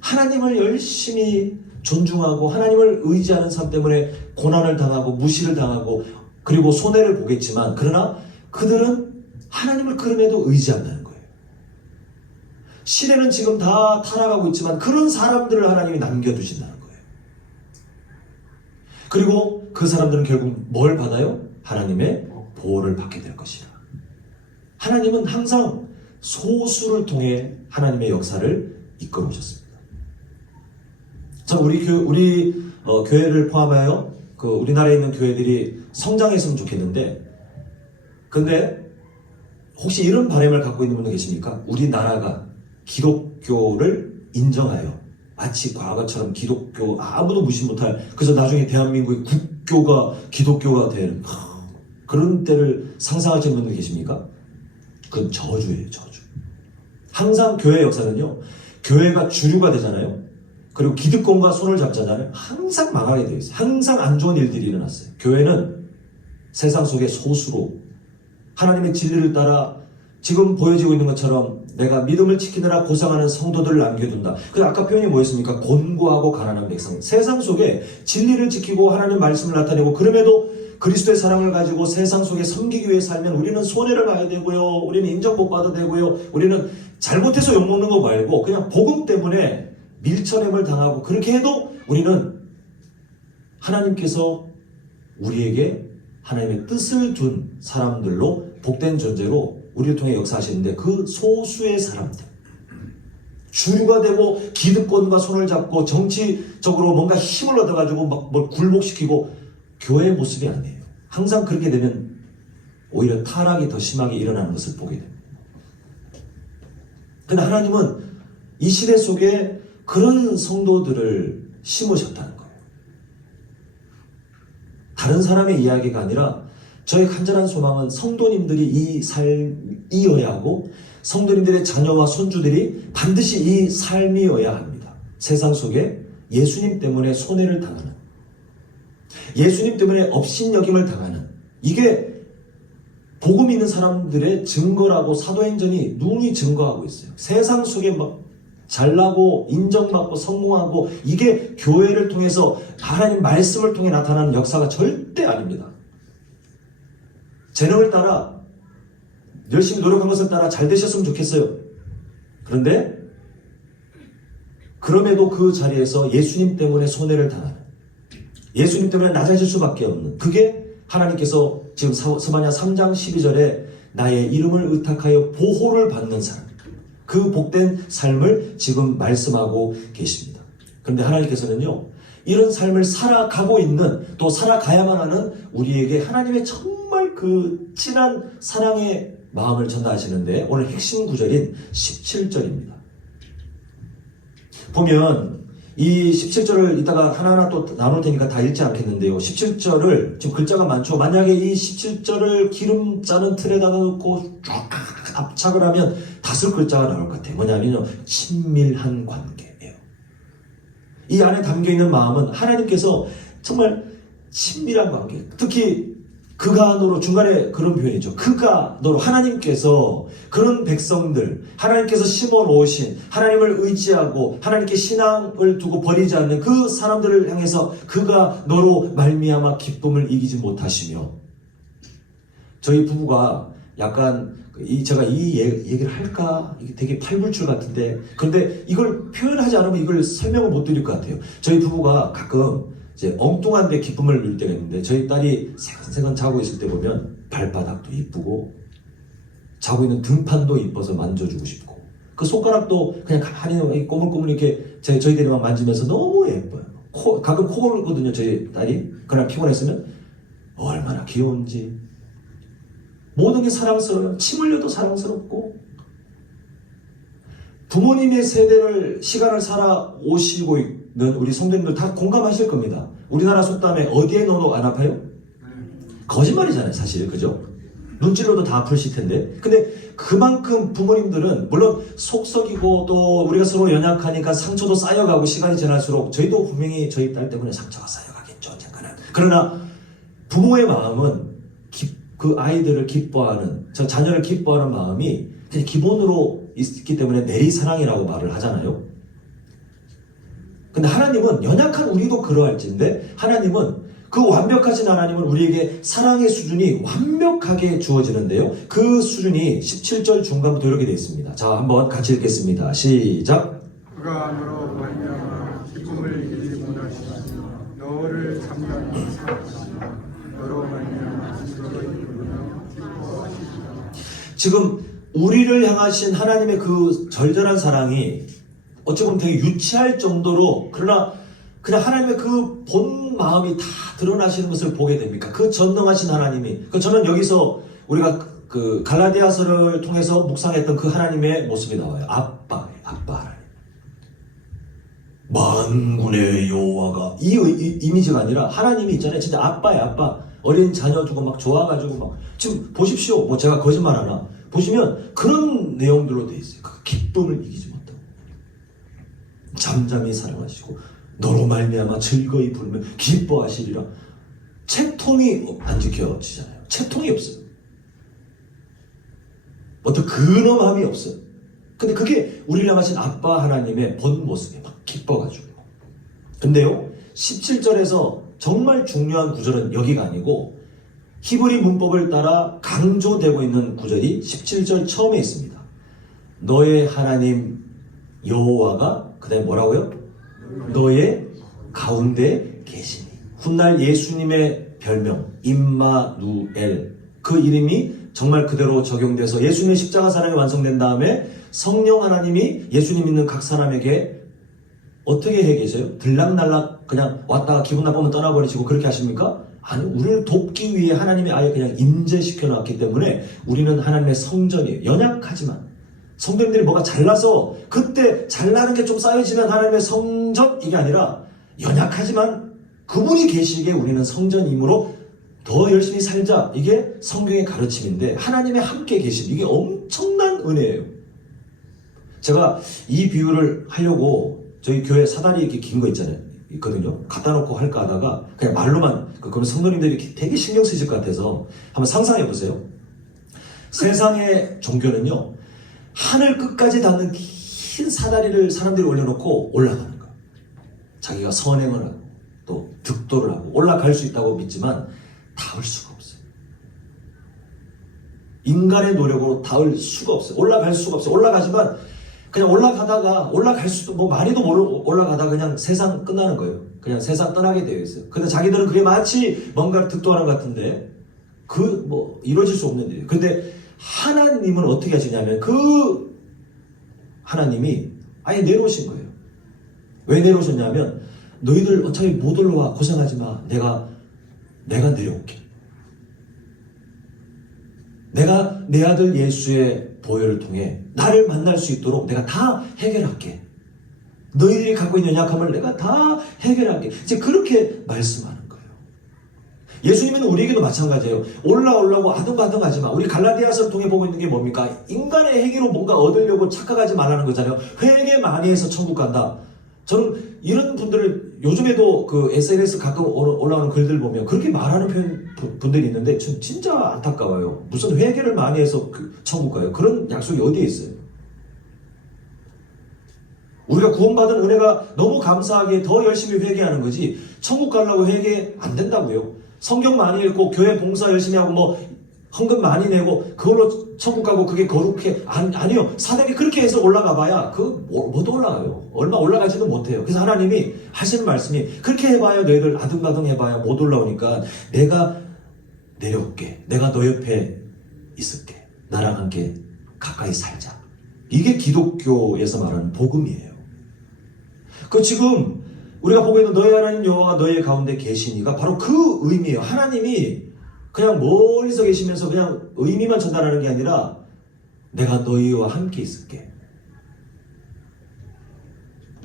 하나님을 열심히 존중하고 하나님을 의지하는 삶 때문에 고난을 당하고 무시를 당하고 그리고 손해를 보겠지만, 그러나 그들은 하나님을 그럼에도 의지한다는 거예요. 시대는 지금 다 타락하고 있지만 그런 사람들을 하나님이 남겨두신다는 거예요. 그리고 그 사람들은 결국 뭘 받아요? 하나님의 보호를 받게 될 것이라. 하나님은 항상 소수를 통해 하나님의 역사를 이끌어 오셨습니다. 자, 우리 교회를 포함하여 그 우리나라에 있는 교회들이 성장했으면 좋겠는데, 근데 혹시 이런 바람을 갖고 있는 분도 계십니까? 우리나라가 기독교를 인정하여 마치 과거처럼 기독교 아무도 무시 못할, 그래서 나중에 대한민국의 국교가 기독교가 되는 그런 때를 상상하시는 분들 계십니까? 그건 저주예요, 저주. 항상 교회 역사는요, 교회가 주류가 되잖아요. 그리고 기득권과 손을 잡잖아요. 항상 망하게 되어 있어요. 항상 안 좋은 일들이 일어났어요. 교회는 세상 속의 소수로 하나님의 진리를 따라 지금 보여지고 있는 것처럼 내가 믿음을 지키느라 고생하는 성도들을 남겨둔다. 그래서 아까 표현이 뭐였습니까? 곤고하고 가난한 백성. 세상 속에 진리를 지키고 하나님 말씀을 나타내고 그럼에도 그리스도의 사랑을 가지고 세상 속에 섬기기 위해 살면 우리는 손해를 봐야 되고요. 우리는 인정 못 받아도 되고요. 우리는 잘못해서 욕먹는 거 말고 그냥 복음 때문에 밀쳐냄을 당하고 그렇게 해도 우리는 하나님께서 우리에게 하나님의 뜻을 둔 사람들로 복된 존재로 우리를 통해 역사하시는데, 그 소수의 사람들, 주류가 되고 기득권과 손을 잡고 정치적으로 뭔가 힘을 얻어가지고 막 뭘 굴복시키고, 교회의 모습이 아니에요. 항상 그렇게 되면 오히려 타락이 더 심하게 일어나는 것을 보게 됩니다. 그런데 하나님은 이 시대 속에 그런 성도들을 심으셨다는 거예요. 다른 사람의 이야기가 아니라 저의 간절한 소망은 성도님들이 이 삶 이어야 하고 성도님들의 자녀와 손주들이 반드시 이 삶이어야 합니다. 세상 속에 예수님 때문에 손해를 당하는, 예수님 때문에 업신여김을 당하는, 이게 복음 있는 사람들의 증거라고 사도행전이 누누이 증거하고 있어요. 세상 속에 막 잘나고 인정받고 성공하고, 이게 교회를 통해서 하나님 말씀을 통해 나타나는 역사가 절대 아닙니다. 재능을 따라 열심히 노력한 것을 따라 잘 되셨으면 좋겠어요. 그런데 그럼에도 그 자리에서 예수님 때문에 손해를 당하는, 예수님 때문에 낮아질 수밖에 없는, 그게 하나님께서 지금 스바냐 3장 12절에 나의 이름을 의탁하여 보호를 받는 사람, 그 복된 삶을 지금 말씀하고 계십니다. 그런데 하나님께서는요, 이런 삶을 살아가고 있는, 또 살아가야만 하는 우리에게 하나님의 정말 그 진한 사랑의 마음을 전달하시는데, 오늘 핵심 구절인 17절입니다. 보면 이 17절을 이따가 하나하나 또 나눌 테니까 다 읽지 않겠는데요. 17절을, 지금 글자가 많죠. 만약에 이 17절을 기름 짜는 틀에다가 넣고 쫙 압착을 하면 5글자가 나올 것 같아요. 뭐냐면요, 친밀한 관계예요. 이 안에 담겨있는 마음은 하나님께서 정말 친밀한 관계, 특히 그가 너로, 중간에 그런 표현이죠. 그가 너로, 하나님께서 그런 백성들, 하나님께서 심어 놓으신, 하나님을 의지하고 하나님께 신앙을 두고 버리지 않는 그 사람들을 향해서 그가 너로 말미암아 기쁨을 이기지 못하시며, 저희 부부가 약간 제가 이 얘기를 할까? 이게 되게 팔불출 같은데, 그런데 이걸 표현하지 않으면 이걸 설명을 못 드릴 것 같아요. 저희 부부가 가끔 이제 엉뚱한 데 기쁨을 누릴 때가 있는데, 저희 딸이 세근세근 자고 있을 때 보면 발바닥도 이쁘고 자고 있는 등판도 이뻐서 만져주고 싶고, 그 손가락도 그냥 가만히 꼬물꼬물 이렇게 저희들이 막 만지면서 너무 예뻐요. 가끔 코 골거든요, 저희 딸이. 그날 피곤했으면 얼마나 귀여운지. 모든 게 사랑스러워요. 침 흘려도 사랑스럽고. 부모님의 세대를, 시간을 살아오시고 있는 우리 성도님들 다 공감하실 겁니다. 우리나라 속담에 어디에 넣어도 안 아파요? 거짓말이잖아요, 사실. 그죠? 눈 찔러도 다 아프실 텐데. 근데 그만큼 부모님들은 물론 속썩이고, 또 우리가 서로 연약하니까 상처도 쌓여가고, 시간이 지날수록 저희도 분명히 저희 딸 때문에 상처가 쌓여가겠죠, 언젠가는. 그러나 부모의 마음은 그 아이들을 기뻐하는, 저 자녀를 기뻐하는 마음이 그냥 기본으로 있기 때문에 내리사랑이라고 말을 하잖아요. 근데 하나님은, 연약한 우리도 그러할진데, 하나님은, 그 완벽하신 하나님은 우리에게 사랑의 수준이 완벽하게 주어지는데요. 그 수준이 17절 중간부터 이렇게 되어 있습니다. 자, 한번 같이 읽겠습니다. 시작. 그가 너로 말미암아 기쁨을 이기지 못하시며 너를 잠잠히 사랑하시며 너로 말미암아 즐거이 부르며 기뻐하시며. 지금 우리를 향하신 하나님의 그 절절한 사랑이 어찌 보면 되게 유치할 정도로, 그러나 그냥 하나님의 그 본 마음이 다 드러나시는 것을 보게 됩니까? 그 전능하신 하나님이. 저는 여기서 우리가 그 갈라디아서를 통해서 묵상했던 그 하나님의 모습이 나와요. 아빠 하나님. 만군의 여호와가, 이 이미지가 아니라 하나님이 있잖아요. 진짜 아빠예요, 아빠. 어린 자녀 두고 막 좋아가지고 막, 지금 보십시오. 뭐 제가 거짓말 하나. 보시면 그런 내용들로 돼 있어요. 그 기쁨을 이기지 못하고 잠잠히 사랑하시고 너로 말미암아 즐거이 부르며 기뻐하시리라. 채통이 안 지켜지잖아요. 채통이 없어요. 어떤 근엄함이 없어요. 근데 그게 우리를 향하신 아빠 하나님의 본 모습에 막 기뻐가지고. 근데요, 17절에서 정말 중요한 구절은 여기가 아니고 히브리 문법을 따라 강조되고 있는 구절이 17절 처음에 있습니다. 너의 하나님 여호와가, 그 다음에 뭐라고요? 너의 가운데 계시니. 훗날 예수님의 별명 임마누엘, 그 이름이 정말 그대로 적용돼서 예수님의 십자가 사랑이 완성된 다음에 성령 하나님이 예수님 믿는 각 사람에게 어떻게 해 계세요? 들락날락 그냥 왔다가 기분 나쁘면 떠나버리시고 그렇게 하십니까? 아니, 우리를 돕기 위해 하나님이 아예 그냥 임재시켜 놨기 때문에 우리는 하나님의 성전이에요. 연약하지만 성도님들이 뭐가 잘나서 그때 잘나는 게 좀 쌓여지면 하나님의 성전 이게 아니라 연약하지만 그분이 계시기에 우리는 성전이므로 더 열심히 살자. 이게 성경의 가르침인데 하나님의 함께 계심 이게 엄청난 은혜예요. 제가 이 비유를 하려고 저희 교회 사다리 이렇게 긴 거 있거든요. 갖다 놓고 할까 하다가 그냥 말로만 그러면 성도님들이 되게 신경 쓰실 것 같아서 한번 상상해 보세요. 세상의 종교는요. 하늘 끝까지 닿는 긴 사다리를 사람들이 올려놓고 올라가는 거예요. 자기가 선행을 하고 또 득도를 하고 올라갈 수 있다고 믿지만 닿을 수가 없어요. 인간의 노력으로 닿을 수가 없어요. 올라갈 수가 없어요. 올라가지만 그냥 올라가다가 올라갈 수도 뭐 많이도 모르고 올라가다가 그냥 세상 끝나는 거예요. 그냥 세상 떠나게 되어 있어요. 근데 자기들은 그게 마치 뭔가를 득도하는 것 같은데 그 뭐 이루어질 수 없는 일이에요. 근데 하나님은 어떻게 하시냐면 그 하나님이 아예 내려오신 거예요. 왜 내려오셨냐면 너희들 어차피 못 올라와 고생하지 마. 내가 내려올게. 내가 내 아들 예수의 보혈을 통해 나를 만날 수 있도록 내가 다 해결할게. 너희들이 갖고 있는 연약함을 내가 다 해결할게. 이제 그렇게 말씀하는 거예요. 예수님은 우리에게도 마찬가지예요. 올라오려고 아등바등하지 마. 우리 갈라디아서를 통해 보고 있는 게 뭡니까? 인간의 행위로 뭔가 얻으려고 착각하지 말라는 거잖아요. 회개 많이 해서 천국 간다. 저는 이런 분들을 요즘에도 그 SNS 가끔 올라오는 글들 보면 그렇게 말하는 분들이 있는데 진짜 안타까워요. 무슨 회개를 많이 해서 천국 가요. 그런 약속이 어디에 있어요? 우리가 구원받은 은혜가 너무 감사하게 더 열심히 회개하는 거지 천국 가려고 회개 안 된다고요. 성경 많이 읽고 교회 봉사 열심히 하고 뭐 헌금 많이 내고 그걸로 천국 가고 그게 거룩해. 아니요. 사단이 그렇게 해서 올라가 봐야 못 올라가요. 얼마 올라가지도 못해요. 그래서 하나님이 하시는 말씀이 그렇게 해봐야 너희들 아등바등 해봐야 못 올라오니까 내가 내려올게. 내가 너 옆에 있을게. 나랑 함께 가까이 살자. 이게 기독교에서 말하는 복음이에요. 지금 우리가 보고 있는 너희 하나님 여호와가 너희 가운데 계시니가 바로 그 의미예요. 하나님이 그냥 멀리서 계시면서 그냥 의미만 전달하는 게 아니라 내가 너희와 함께 있을게.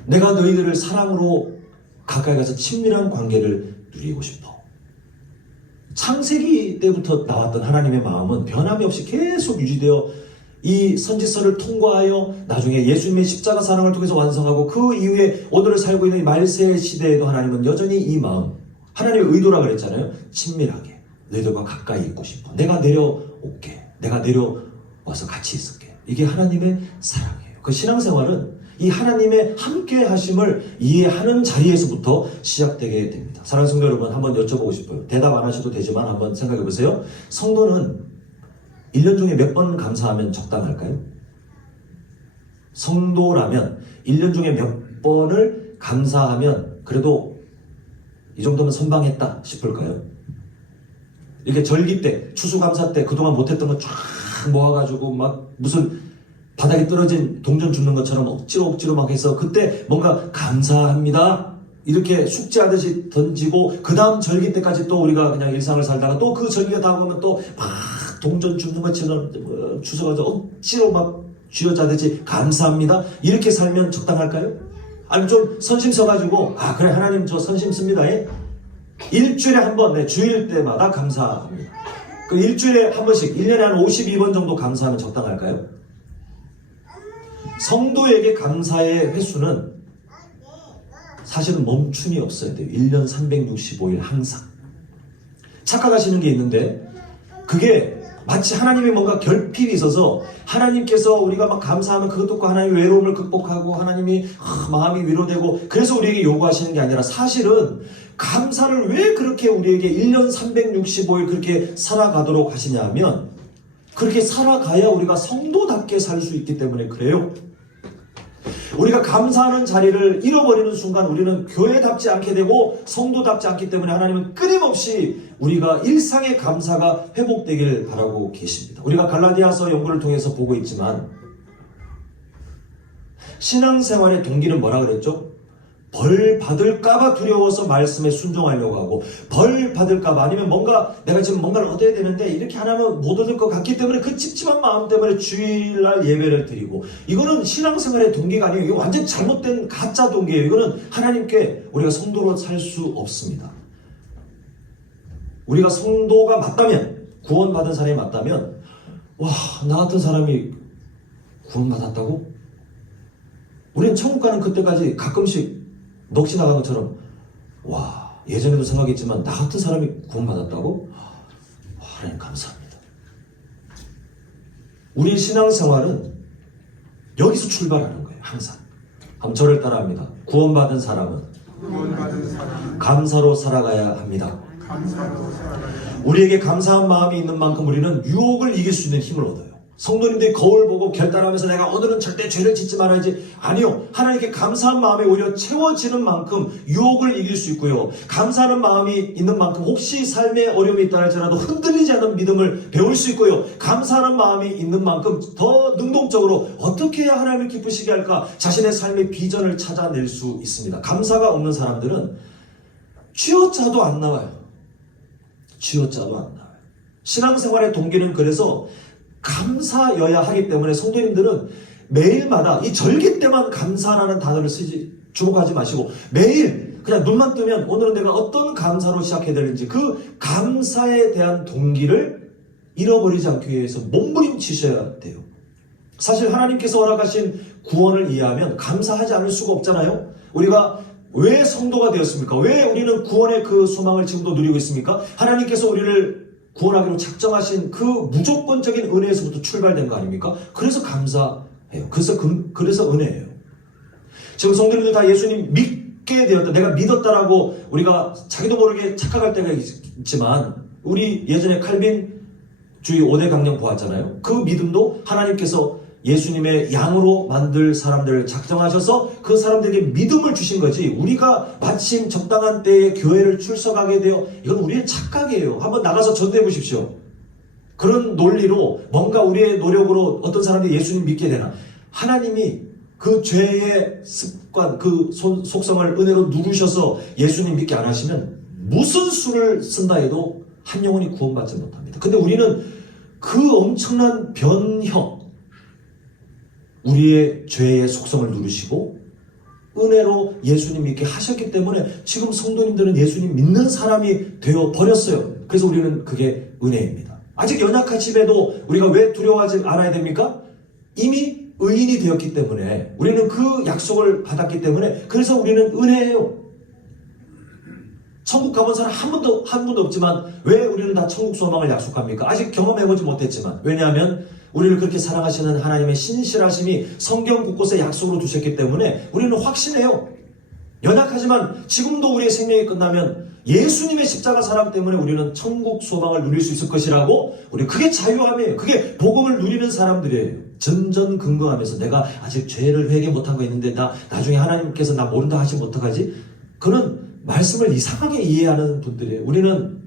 내가 너희들을 사랑으로 가까이 가서 친밀한 관계를 누리고 싶어. 창세기 때부터 나왔던 하나님의 마음은 변함이 없이 계속 유지되어 이 선지서를 통과하여 나중에 예수님의 십자가 사랑을 통해서 완성하고 그 이후에 오늘을 살고 있는 이 말세 시대에도 하나님은 여전히 이 마음, 하나님의 의도라 그랬잖아요. 친밀하게. 너희들과 가까이 있고 싶어. 내가 내려올게. 내가 내려와서 같이 있을게. 이게 하나님의 사랑이에요. 그 신앙생활은 이 하나님의 함께 하심을 이해하는 자리에서부터 시작되게 됩니다. 사랑하는 성도 여러분, 한번 여쭤보고 싶어요. 대답 안 하셔도 되지만 한번 생각해 보세요. 성도는 1년 중에 몇 번 감사하면 적당할까요? 성도라면 1년 중에 몇 번을 감사하면 그래도 이 정도면 선방했다 싶을까요? 이렇게 절기 때, 추수감사 때 그동안 못했던 거 쫙 모아가지고 막 무슨 바닥에 떨어진 동전 줍는 것처럼 억지로 막 해서 그때 뭔가 감사합니다. 이렇게 숙제하듯이 던지고 그 다음 절기 때까지 또 우리가 그냥 일상을 살다가 또 그 절기가 다가오면 또 막 동전 줍는 것처럼 주워가지고 억지로 막 쥐어짜듯이 감사합니다. 이렇게 살면 적당할까요? 아니면 좀 선심 써가지고 그래 하나님 저 선심 씁니다. 일주일에 한 번, 주일 때마다 감사합니다. 그 일주일에 한 번씩, 1년에 한 52번 정도 감사하면 적당할까요? 성도에게 감사의 횟수는 사실은 멈춤이 없어야 돼요. 1년 365일 항상. 착각하시는 게 있는데, 그게 마치 하나님의 뭔가 결핍이 있어서 하나님께서 우리가 막 감사하면 그것 듣고 하나님의 외로움을 극복하고 하나님이 마음이 위로되고 그래서 우리에게 요구하시는 게 아니라 사실은 감사를 왜 그렇게 우리에게 1년 365일 그렇게 살아가도록 하시냐 하면 그렇게 살아가야 우리가 성도답게 살 수 있기 때문에 그래요. 우리가 감사하는 자리를 잃어버리는 순간 우리는 교회답지 않게 되고 성도답지 않기 때문에 하나님은 끊임없이 우리가 일상의 감사가 회복되길 바라고 계십니다. 우리가 갈라디아서 연구를 통해서 보고 있지만 신앙생활의 동기는 뭐라 그랬죠? 벌 받을까봐 두려워서 말씀에 순종하려고 하고, 벌 받을까봐, 아니면 뭔가 내가 지금 뭔가를 얻어야 되는데 이렇게 안 하면 못 얻을 것 같기 때문에 그 찝찝한 마음 때문에 주일날 예배를 드리고, 이거는 신앙생활의 동기가 아니에요. 이거 완전 잘못된 가짜 동기예요. 이거는 하나님께 우리가 성도로 살 수 없습니다. 우리가 성도가 맞다면, 구원받은 사람이 맞다면, 와, 나 같은 사람이 구원받았다고? 우리는 천국 가는 그때까지 가끔씩 넋이 나간 것처럼, 와, 예전에도 생각했지만 나 같은 사람이 구원받았다고? 하나님 감사합니다. 우리 신앙생활은 여기서 출발하는 거예요. 항상. 한번 저를 따라합니다. 구원받은 사람은 감사로 살아가야 합니다. 우리에게 감사한 마음이 있는 만큼 우리는 유혹을 이길 수 있는 힘을 얻어요. 성도님들이 거울 보고 결단하면서 내가 오늘은 절대 죄를 짓지 말아야지. 아니요. 하나님께 감사한 마음이 오히려 채워지는 만큼 유혹을 이길 수 있고요. 감사하는 마음이 있는 만큼 혹시 삶에 어려움이 있다 할지라도 흔들리지 않는 믿음을 배울 수 있고요. 감사하는 마음이 있는 만큼 더 능동적으로 어떻게 해야 하나님을 기쁘시게 할까? 자신의 삶의 비전을 찾아낼 수 있습니다. 감사가 없는 사람들은 쥐어짜도 안 나와요. 쥐어짜도 안 나와요. 신앙생활의 동기는 그래서 감사여야 하기 때문에 성도님들은 매일마다 이 절기 때만 감사라는 단어를 주목하지 마시고 매일 그냥 눈만 뜨면 오늘은 내가 어떤 감사로 시작해야 되는지 그 감사에 대한 동기를 잃어버리지 않기 위해서 몸부림치셔야 돼요. 사실 하나님께서 허락하신 구원을 이해하면 감사하지 않을 수가 없잖아요. 우리가 왜 성도가 되었습니까? 왜 우리는 구원의 그 소망을 지금도 누리고 있습니까? 하나님께서 우리를 구원하기로 작정하신 그 무조건적인 은혜에서부터 출발된 거 아닙니까? 그래서 감사해요. 그래서 은혜예요. 지금 성도님들 다 예수님 믿게 되었다. 내가 믿었다라고 우리가 자기도 모르게 착각할 때가 있지만, 우리 예전에 칼빈 주의 5대 강령 보았잖아요. 그 믿음도 하나님께서 예수님의 양으로 만들 사람들을 작정하셔서 그 사람들에게 믿음을 주신 거지, 우리가 마침 적당한 때에 교회를 출석하게 되어, 이건 우리의 착각이에요. 한번 나가서 전도해 보십시오. 그런 논리로 뭔가 우리의 노력으로 어떤 사람들이 예수님 믿게 되나? 하나님이 그 죄의 습관, 그 속성을 은혜로 누르셔서 예수님 믿게 안 하시면 무슨 수를 쓴다 해도 한 영혼이 구원받지 못합니다. 근데 우리는 그 엄청난 변형, 우리의 죄의 속성을 누르시고 은혜로 예수님 믿게 하셨기 때문에 지금 성도님들은 예수님 믿는 사람이 되어 버렸어요. 그래서 우리는 그게 은혜입니다. 아직 연약하심에도 우리가 왜 두려워하지 않아야 됩니까? 이미 의인이 되었기 때문에, 우리는 그 약속을 받았기 때문에, 그래서 우리는 은혜예요. 천국 가본 사람 한 분도 없지만 왜 우리는 다 천국 소망을 약속합니까? 아직 경험해보지 못했지만. 왜냐하면 우리를 그렇게 사랑하시는 하나님의 신실하심이 성경 곳곳에 약속으로 두셨기 때문에 우리는 확신해요. 연약하지만 지금도 우리의 생명이 끝나면 예수님의 십자가 사랑 때문에 우리는 천국 소망을 누릴 수 있을 것이라고, 우리 그게 자유함이에요. 그게 복음을 누리는 사람들이에요. 전전긍긍하면서 내가 아직 죄를 회개 못한 거 있는데 나중에 하나님께서 나 모른다 하시면 어떡하지? 그는 말씀을 이상하게 이해하는 분들이에요. 우리는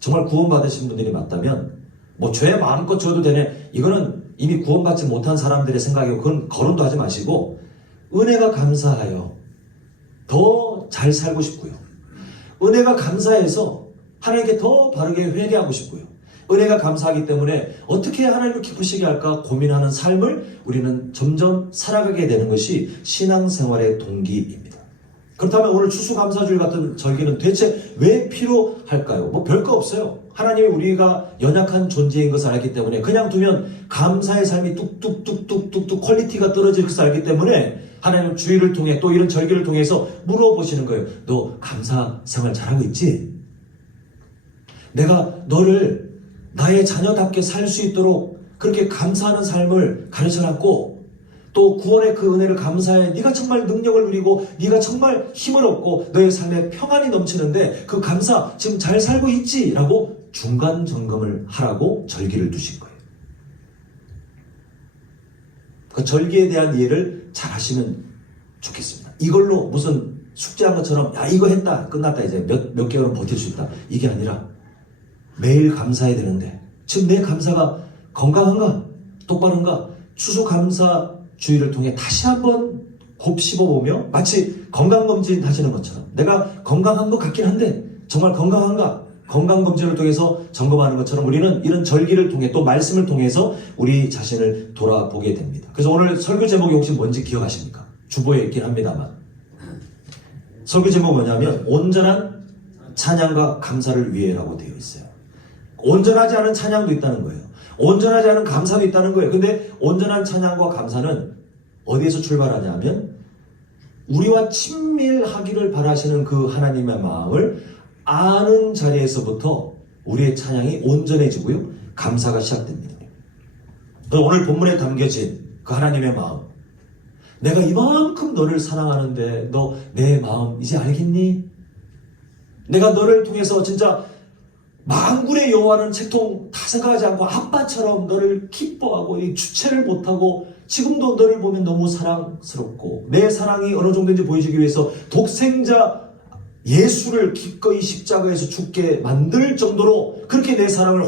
정말 구원받으신 분들이 맞다면 뭐 죄 마음껏 져도 되네, 이거는 이미 구원받지 못한 사람들의 생각이고 그건 거론도 하지 마시고, 은혜가 감사하여 더 잘 살고 싶고요. 은혜가 감사해서 하나님께 더 바르게 회개하고 싶고요. 은혜가 감사하기 때문에 어떻게 하나님을 기쁘시게 할까 고민하는 삶을 우리는 점점 살아가게 되는 것이 신앙생활의 동기입니다. 그렇다면 오늘 추수감사주일 같은 절기는 대체 왜 필요할까요? 뭐 별거 없어요. 하나님이 우리가 연약한 존재인 것을 알기 때문에, 그냥 두면 감사의 삶이 뚝뚝뚝뚝뚝 퀄리티가 떨어질 것을 알기 때문에 하나님 주일을 통해 또 이런 절기를 통해서 물어보시는 거예요. 너 감사 생활 잘하고 있지? 내가 너를 나의 자녀답게 살 수 있도록 그렇게 감사하는 삶을 가르쳐놨고, 또 구원의 그 은혜를 감사해 네가 정말 능력을 누리고 네가 정말 힘을 얻고 너의 삶에 평안이 넘치는데 그 감사 지금 잘 살고 있지? 라고 중간 점검을 하라고 절기를 두신 거예요. 그 절기에 대한 이해를 잘 하시면 좋겠습니다. 이걸로 무슨 숙제한 것처럼 야 이거 했다 끝났다 이제 몇 개월은 버틸 수 있다, 이게 아니라 매일 감사해야 되는데 지금 내 감사가 건강한가? 똑바른가? 추수감사 주의를 통해 다시 한번 홉 씹어보며 마치 건강검진 하시는 것처럼 내가 건강한 것 같긴 한데 정말 건강한가? 건강검진을 통해서 점검하는 것처럼 우리는 이런 절기를 통해 또 말씀을 통해서 우리 자신을 돌아보게 됩니다. 그래서 오늘 설교 제목이 혹시 뭔지 기억하십니까? 주보에 있긴 합니다만 설교 제목은 뭐냐면 온전한 찬양과 감사를 위해라고 되어 있어요. 온전하지 않은 찬양도 있다는 거예요. 온전하지 않은 감사도 있다는 거예요. 근데 온전한 찬양과 감사는 어디에서 출발하냐면 우리와 친밀하기를 바라시는 그 하나님의 마음을 아는 자리에서부터 우리의 찬양이 온전해지고요. 감사가 시작됩니다. 오늘 본문에 담겨진 그 하나님의 마음. 내가 이만큼 너를 사랑하는데 너 내 마음 이제 알겠니? 내가 너를 통해서 진짜 만군의 여호와는 채통 다 생각하지 않고 아빠처럼 너를 기뻐하고 주체를 못하고 지금도 너를 보면 너무 사랑스럽고 내 사랑이 어느 정도인지 보여주기 위해서 독생자 예수를 기꺼이 십자가에서 죽게 만들 정도로 그렇게 내 사랑을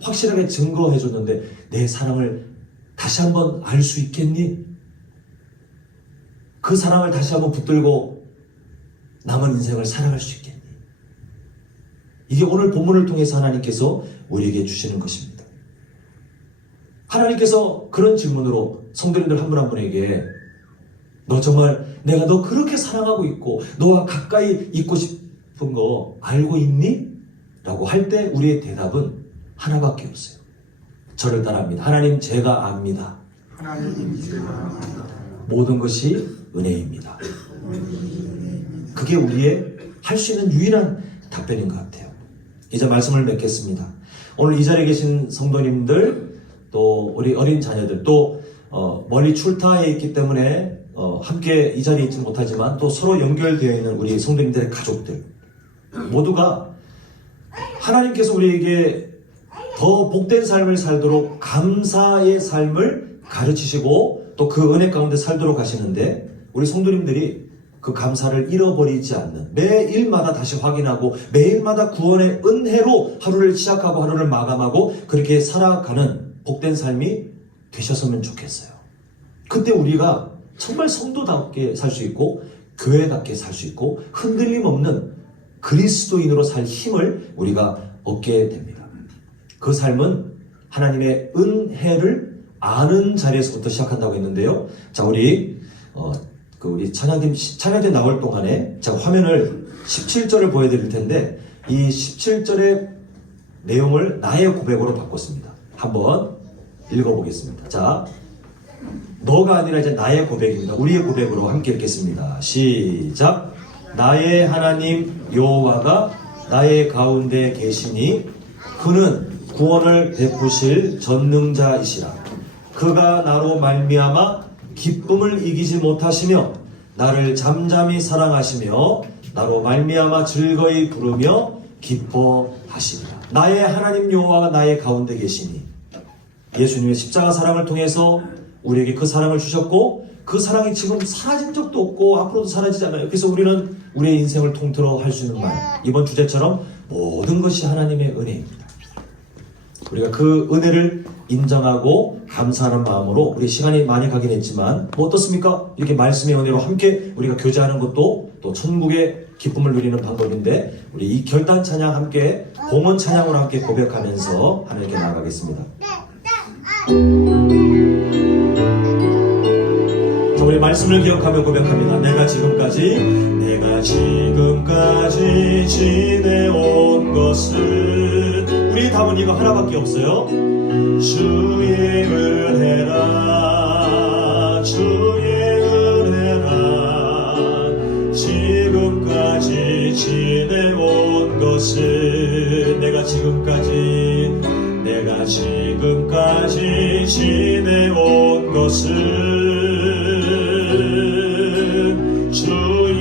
확실하게 증거해 줬는데 내 사랑을 다시 한번 알 수 있겠니? 그 사랑을 다시 한번 붙들고 남은 인생을 살아갈 수 있겠니? 이게 오늘 본문을 통해서 하나님께서 우리에게 주시는 것입니다. 하나님께서 그런 질문으로 성도님들 한 분 한 분에게 너 정말 내가 너 그렇게 사랑하고 있고 너와 가까이 있고 싶은 거 알고 있니? 라고 할 때 우리의 대답은 하나밖에 없어요. 저를 따라합니다. 하나님 제가 압니다. 하나님 제가 압니다. 모든 것이 은혜입니다. 그게 우리의 할 수 있는 유일한 답변인 것 같아요. 이제 말씀을 맺겠습니다. 오늘 이 자리에 계신 성도님들 또 우리 어린 자녀들 또 멀리 출타해 있기 때문에 함께 이 자리에 있지 못하지만 또 서로 연결되어 있는 우리 성도님들의 가족들 모두가 하나님께서 우리에게 더 복된 삶을 살도록 감사의 삶을 가르치시고 또 그 은혜 가운데 살도록 하시는데 우리 성도님들이 그 감사를 잃어버리지 않는 매일마다 다시 확인하고 매일마다 구원의 은혜로 하루를 시작하고 하루를 마감하고 그렇게 살아가는 복된 삶이 되셨으면 좋겠어요. 그때 우리가 정말 성도답게 살 수 있고 교회답게 살 수 있고 흔들림 없는 그리스도인으로 살 힘을 우리가 얻게 됩니다. 그 삶은 하나님의 은혜를 아는 자리에서부터 시작한다고 했는데요. 자, 우리 찬양팀 나올 동안에 제가 화면을 17절을 보여드릴 텐데 이 17절의 내용을 나의 고백으로 바꿨습니다. 한번 읽어보겠습니다. 자, 너가 아니라 이제 나의 고백입니다. 우리의 고백으로 함께 읽겠습니다. 시작. 나의 하나님 여호와가 나의 가운데 계시니 그는 구원을 베푸실 전능자이시라. 그가 나로 말미암아 기쁨을 이기지 못하시며 나를 잠잠히 사랑하시며 나로 말미암아 즐거이 부르며 기뻐하시리라. 나의 하나님 여호와가 나의 가운데 계시니 예수님의 십자가 사랑을 통해서 우리에게 그 사랑을 주셨고 그 사랑이 지금 사라진 적도 없고 앞으로도 사라지지 않아요. 그래서 우리는 우리의 인생을 통틀어 할 수 있는 말, 이번 주제처럼 모든 것이 하나님의 은혜입니다. 우리가 그 은혜를 인정하고 감사하는 마음으로 우리 시간이 많이 가긴 했지만 뭐 어떻습니까? 이렇게 말씀의 은혜로 함께 우리가 교제하는 것도 또 천국의 기쁨을 누리는 방법인데 우리 이 결단 찬양 함께 봉헌 찬양으로 함께 고백하면서 하나님께 나아가겠습니다. 자, 우리 말씀을 기억하며 고백합니다. 내가 지금까지 지내온 것은 우리 답은 이거 하나밖에 없어요. 주의 은혜라 지금까지 지내온 것은 내가 지금까지 지내온 것은 주의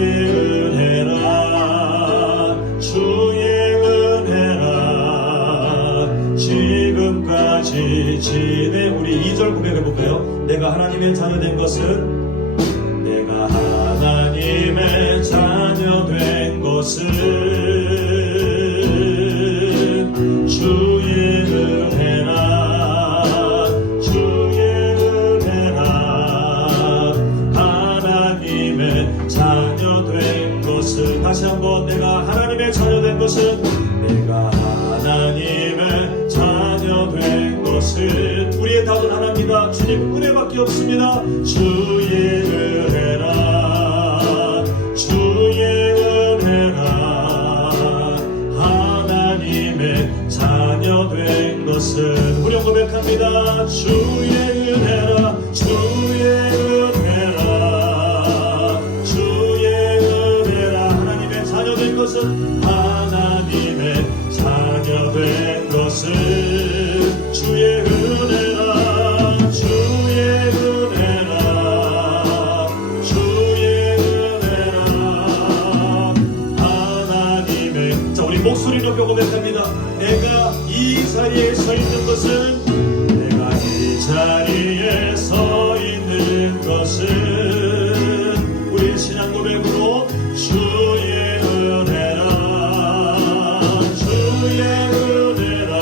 은혜라 지금까지 지내. 우리 2절 고백해볼까요? 내가 하나님의 자녀 된 것은 주의 은혜라 하나님 답은 하나입니다. 주님 은혜밖에 없습니다. 주의 은혜라 주의 은혜라 하나님의 자녀 된 것은 우리 고백합니다. 주의 은혜라 주의 은혜라 주의 은혜라 하나님의 자녀 된 것은 하나님의 자녀 된 것은 주의 은혜라 주의 은혜라 주의 은혜라 하나님의 자 우리 목소리 높여 고백합니다. 내가 이 자리에 서 있는 것은 내가 이 자리에 서 있는 것은 우리 신앙 고백으로 주의 은혜라 주의 은혜라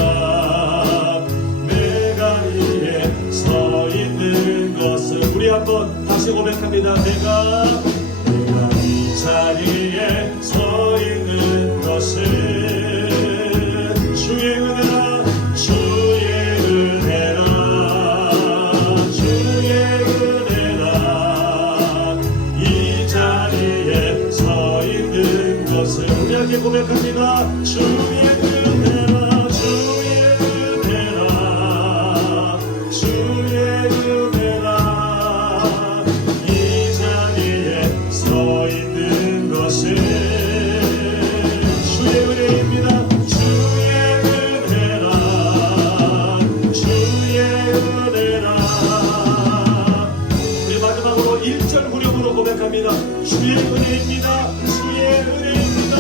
내가 이에 서 있는 것은 우리 한번 다시 고백합니다. 내가 이 자리에 서 있는 것은 주의 은혜라 주의 은혜라 주의 은혜라 이 자리에 서 있는 것을 우리 함께 고백합니다. 주의 은혜라 주의 은혜라 주의 은혜라 이 자리에 서 있는 것은 주의 은혜입니다. 주의 은혜라 주의 은혜라 우리 마지막으로 1절 후렴으로 고백합니다. 주의 은혜입니다. 주의 은혜입니다.